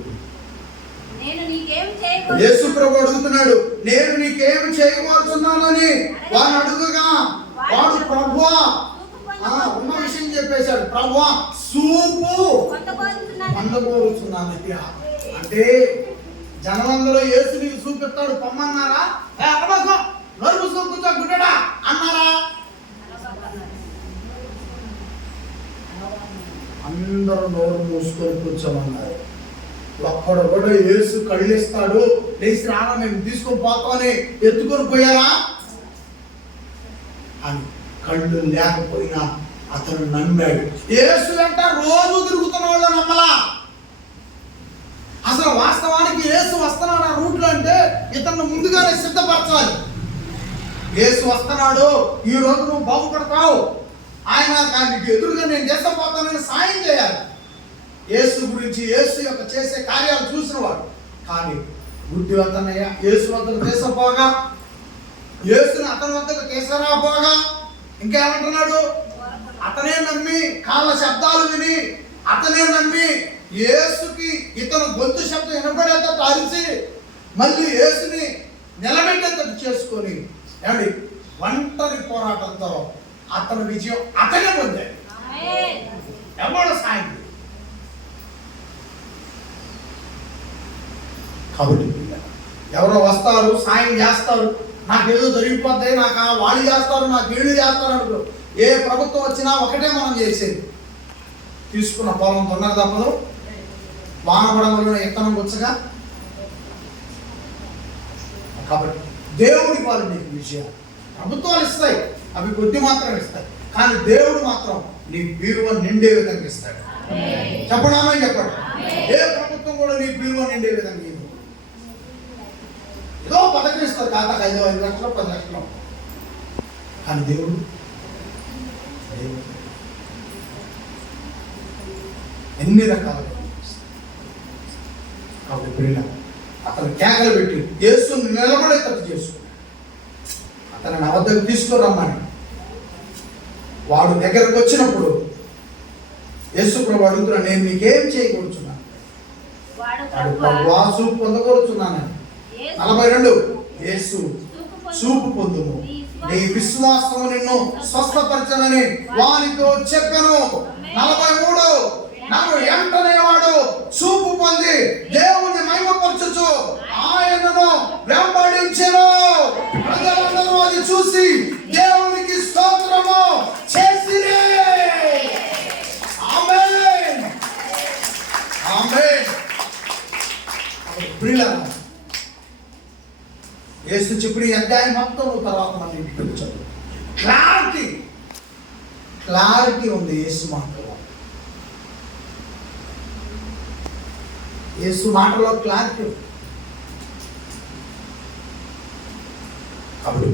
యేసు ప్రభు అడుగుతున్నాడు, నేను నీకేమి చేయబోతున్నానని వాడు అడుగుగా, వాడు ప్రభువా ఉన్న విషయం చెప్పేశాడు. ప్రభువా సూపు పొందబోతున్నానని. అంటే జనమందరూ యేసు నీకు చూపిస్తాడు పొమ్మన్నారా? నోరు మూసుకొని కూర్చో గుడ్డడా అన్నారా? అందరూ నోరు మూసుకొని కూర్చోమన్నారు. ఒక్కడు కూడా యేసు కళ్ళిస్తాడు, లేచి రానా మేము తీసుకొని పోతామని ఎత్తుకొని పోయారా అని. కళ్ళు లేకపోయినా అతను నమ్మాడు. యేసు వెంట రోజు తిరుగుతున్న వాళ్ళు నమ్మలా. అసలు వాస్తవానికి యేసు వస్తున్నాడు ఆ రూట్లో అంటే ఇతను ముందుగానే సిద్ధపరచాలి. యేసు వస్తున్నాడు, ఈ రోజు నువ్వు బాగుపడతావు, ఆయన నీకు ఎదురుగా నేను చేసపోతానని సాయం చేయాలి. యేసు గురించి, యేసు యొక్క చేసే కార్యాలు చూసినవాడు. కానీ గుడ్డి వద్దనయ్య యేసు వద్దకు తీసుకుపోగా, యేసుని అతని వద్దకు తీసుకురాపోగా ఇంకేమంటున్నాడు? అతనే నమ్మి కాళ్ళ శబ్దాలు విని, అతనే నమ్మి యేసుకి ఇతను గొంతు శబ్దం వినపడేటట్టు అరిచి మళ్ళీ యేసుని నిలబెట్టేటట్టు చేసుకొని ఏమండి ఒంటరి పోరాటంతో అతని విజయం అతనే పొందాడు. ఎవరు సాయం? కాబట్టి ఎవరో వస్తారు, సాయం చేస్తారు, నాకేదో జరిగిపోతాయి, నాకు వాళ్ళు చేస్తారు, నాకు వీళ్ళు చేస్తారు అనుకో. ఏ ప్రభుత్వం వచ్చినా ఒకటే మనం చేసేది, తీసుకున్న పొలం తొన్నర తప్పదు, వానపడవలో ఎత్తనం వచ్చగా. కాబట్టి దేవుడి వాళ్ళు నీకు విషయాలు ప్రభుత్వాలు ఇస్తాయి, అవి కొద్ది మాత్రం ఇస్తాయి. కానీ దేవుడు మాత్రం నీ బీరువ నిండే విధంగా ఇస్తాడు. చెప్పడామని చెప్పండి. ఏ ప్రభుత్వం కూడా నీ బీరువ నిండే విధంగా ఏదో పథకం పంపిస్తారు ఖాతాకు 5 లక్షలు 10 లక్షలు. కానీ దేవుడు ఎన్ని రకాలుగా కాబట్టి ప్రియుల అతను కేకలు పెట్టి యేసుని నిలబడేటట్టు చేసుకున్నాడు. అతను నా వద్దకు తీసుకురమ్మని వాడు దగ్గరకు వచ్చినప్పుడు యేసు ప్రభు అడుగుతున్నా, నేను నీకేం చేయకూర్చున్నాను? వాడు చూపు పొందకూర్చున్నానని. 42 యేసు చూపు పొందుము, నీ విశ్వాసం నిన్ను స్వస్థపరచనని వానితో చెప్పాను. 43 వెంటనే వాడు చూపు పొంది దేవుని మహిమపరచుచు ఆయనను వెంబడించెను. ప్రజలందరూ అది చూసి దేవునికి స్తోత్రము చేసిరి. ఆమేన్ ఆమేన్. ప్రియులారా, యేసు చెప్పిన అధ్యాయం మొత్తం తర్వాత మన ఇంటికి వచ్చాడు. క్లారిటీ ఉంది యేసు మాటలో. యేసు మాటలో క్లారిటీ ఉంది. అప్పుడు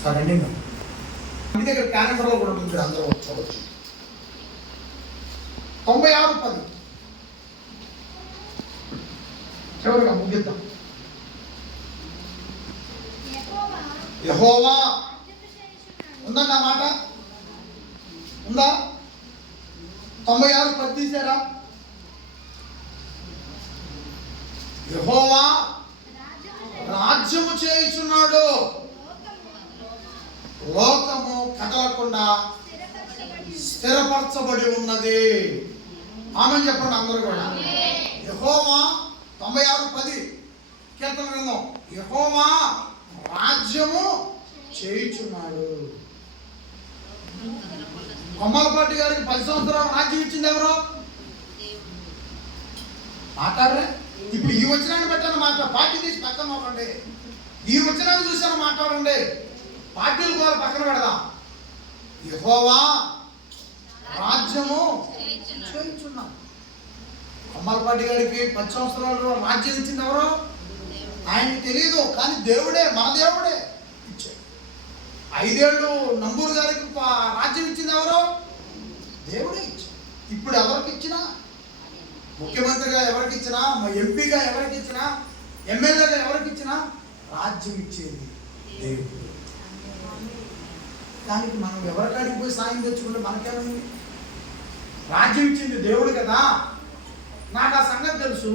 సరే అండి, మీ దగ్గర క్యాలెండర్లో కూడా ఉంటుంది, అందరూ వచ్చవచ్చు. 96:10 చివరిగా ముగిద్దాం. యెహోవా ఉందండి ఆ మాట ఉందా? 96:10 తీసారా? యెహోవా రాజ్యము చేయుచున్నాడు, లోకము కదలకుండా స్థిరపరచబడి ఉన్నది. ఆమేన్ చెప్పండి అందరూ కూడా. యెహోవా 96:10 కీర్తన గ్రంథం, యెహోవా రాజ్యము చేయుచున్నాడు. కొమ్మలపాటి గారికి 10 సంవత్సరాలు రాజ్యం ఇచ్చింది ఎవరు? మాట్లాడరే. ఇప్పుడు ఈ వచనాన్ని పెట్టాను మాట, పార్టీ తీసి పక్కన నోకండి. ఈ వచనాన్ని చూసాను మాట్లాడండి, పార్టీలు కూడా పక్కన పెడదాం. యెహోవా రాజ్యము చేయుచున్నాడు. కొమ్మలపాటి గారికి 10 సంవత్సరాలు రాజ్యం ఇచ్చింది ఎవరు? ఆయనకి తెలియదు, కానీ దేవుడే, మన దేవుడే ఇచ్చాడు. 5 ఏళ్ళు నంబూరు గారికి రాజ్యం ఇచ్చింది ఎవరు? దేవుడే ఇచ్చాడు. ఇప్పుడు ఎవరికి ఇచ్చినా, ముఖ్యమంత్రిగా ఎవరికి ఇచ్చినా, ఎంపీగా ఎవరికి ఇచ్చినా, ఎమ్మెల్యేగా ఎవరికి ఇచ్చినా రాజ్యం ఇచ్చేది దేవుడు. దానికి మనం ఎవరికాడికి పోయి సాయం తెచ్చుకుంటే మనకేమైంది? రాజ్యం ఇచ్చింది దేవుడు కదా. నాకు ఆ సంగతి తెలుసు.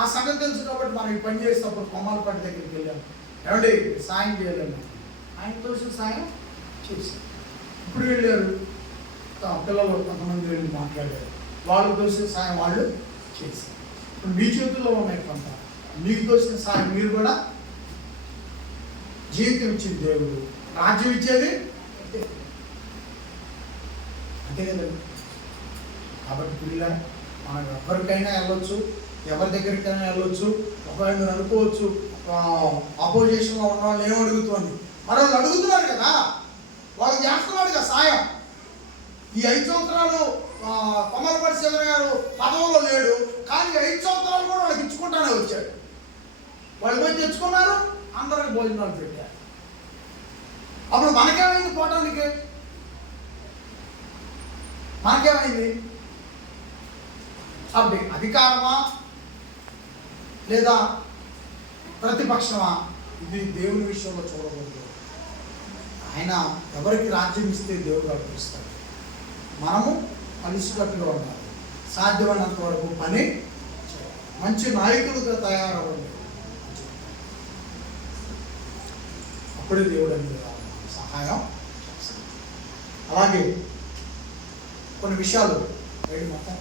ఆ సంగతి తెలుసు కాబట్టి మనం ఈ పని చేసేటప్పుడు కొమ్మలపాటి దగ్గరికి వెళ్ళాము. ఏమండి సాయం చేయలేము, ఆయన తోసిన సాయం చేశారు. ఇప్పుడు వెళ్ళారు పిల్లలు కొంతమంది వెళ్ళి మాట్లాడారు, వాళ్ళు తోసిన సాయం వాళ్ళు చేశారు. ఇప్పుడు మీ చేతుల్లో ఉన్నాయి కొంత, మీకు తోసిన సాయం మీరు కూడా. జీవితం ఇచ్చింది దేవుడు, రాజ్యం ఇచ్చేది అంతే కదండి. కాబట్టి పిల్లలు మనం ఎవరికైనా వెళ్ళొచ్చు, ఎవరి దగ్గరికైనా వెళ్ళొచ్చు. ఒకవేళ మీరు అనుకోవచ్చు అపోజిషన్లో ఉన్న వాళ్ళు ఏం అడుగుతుంది, మరి వాళ్ళు అడుగుతున్నారు కదా, వాళ్ళు చేస్తున్నాడు కదా సాయం. ఈ 5 సంవత్సరాలు కొమ్మలపాటి శివరామ గారు పదవులో లేడు, కానీ 5 సంవత్సరాలు కూడా వాళ్ళకి ఇచ్చుకుంటానే వచ్చాడు. వాళ్ళు పోయి తెచ్చుకున్నారు, అందరికి భోజనాలు పెట్టారు. అప్పుడు మనకేమైంది? పోవటానికి మనకేమైంది? అబ్బే అధికారమా లేదా ప్రతిపక్షమా? ఇది దేవుని విషయంలో చూడకూడదు. ఆయన ఎవరికి రాజ్యం ఇస్తే దేవుడు అర్పిస్తాడు. మనము కలిసికట్టుగా ఉండాలి, సాధ్యమైనంత వరకు పని మంచి నాయకులుగా తయారవ్వండి. అప్పుడే దేవుడు అనేది సహాయం చేస్తాడు. అలాగే కొన్ని విషయాలు మొత్తం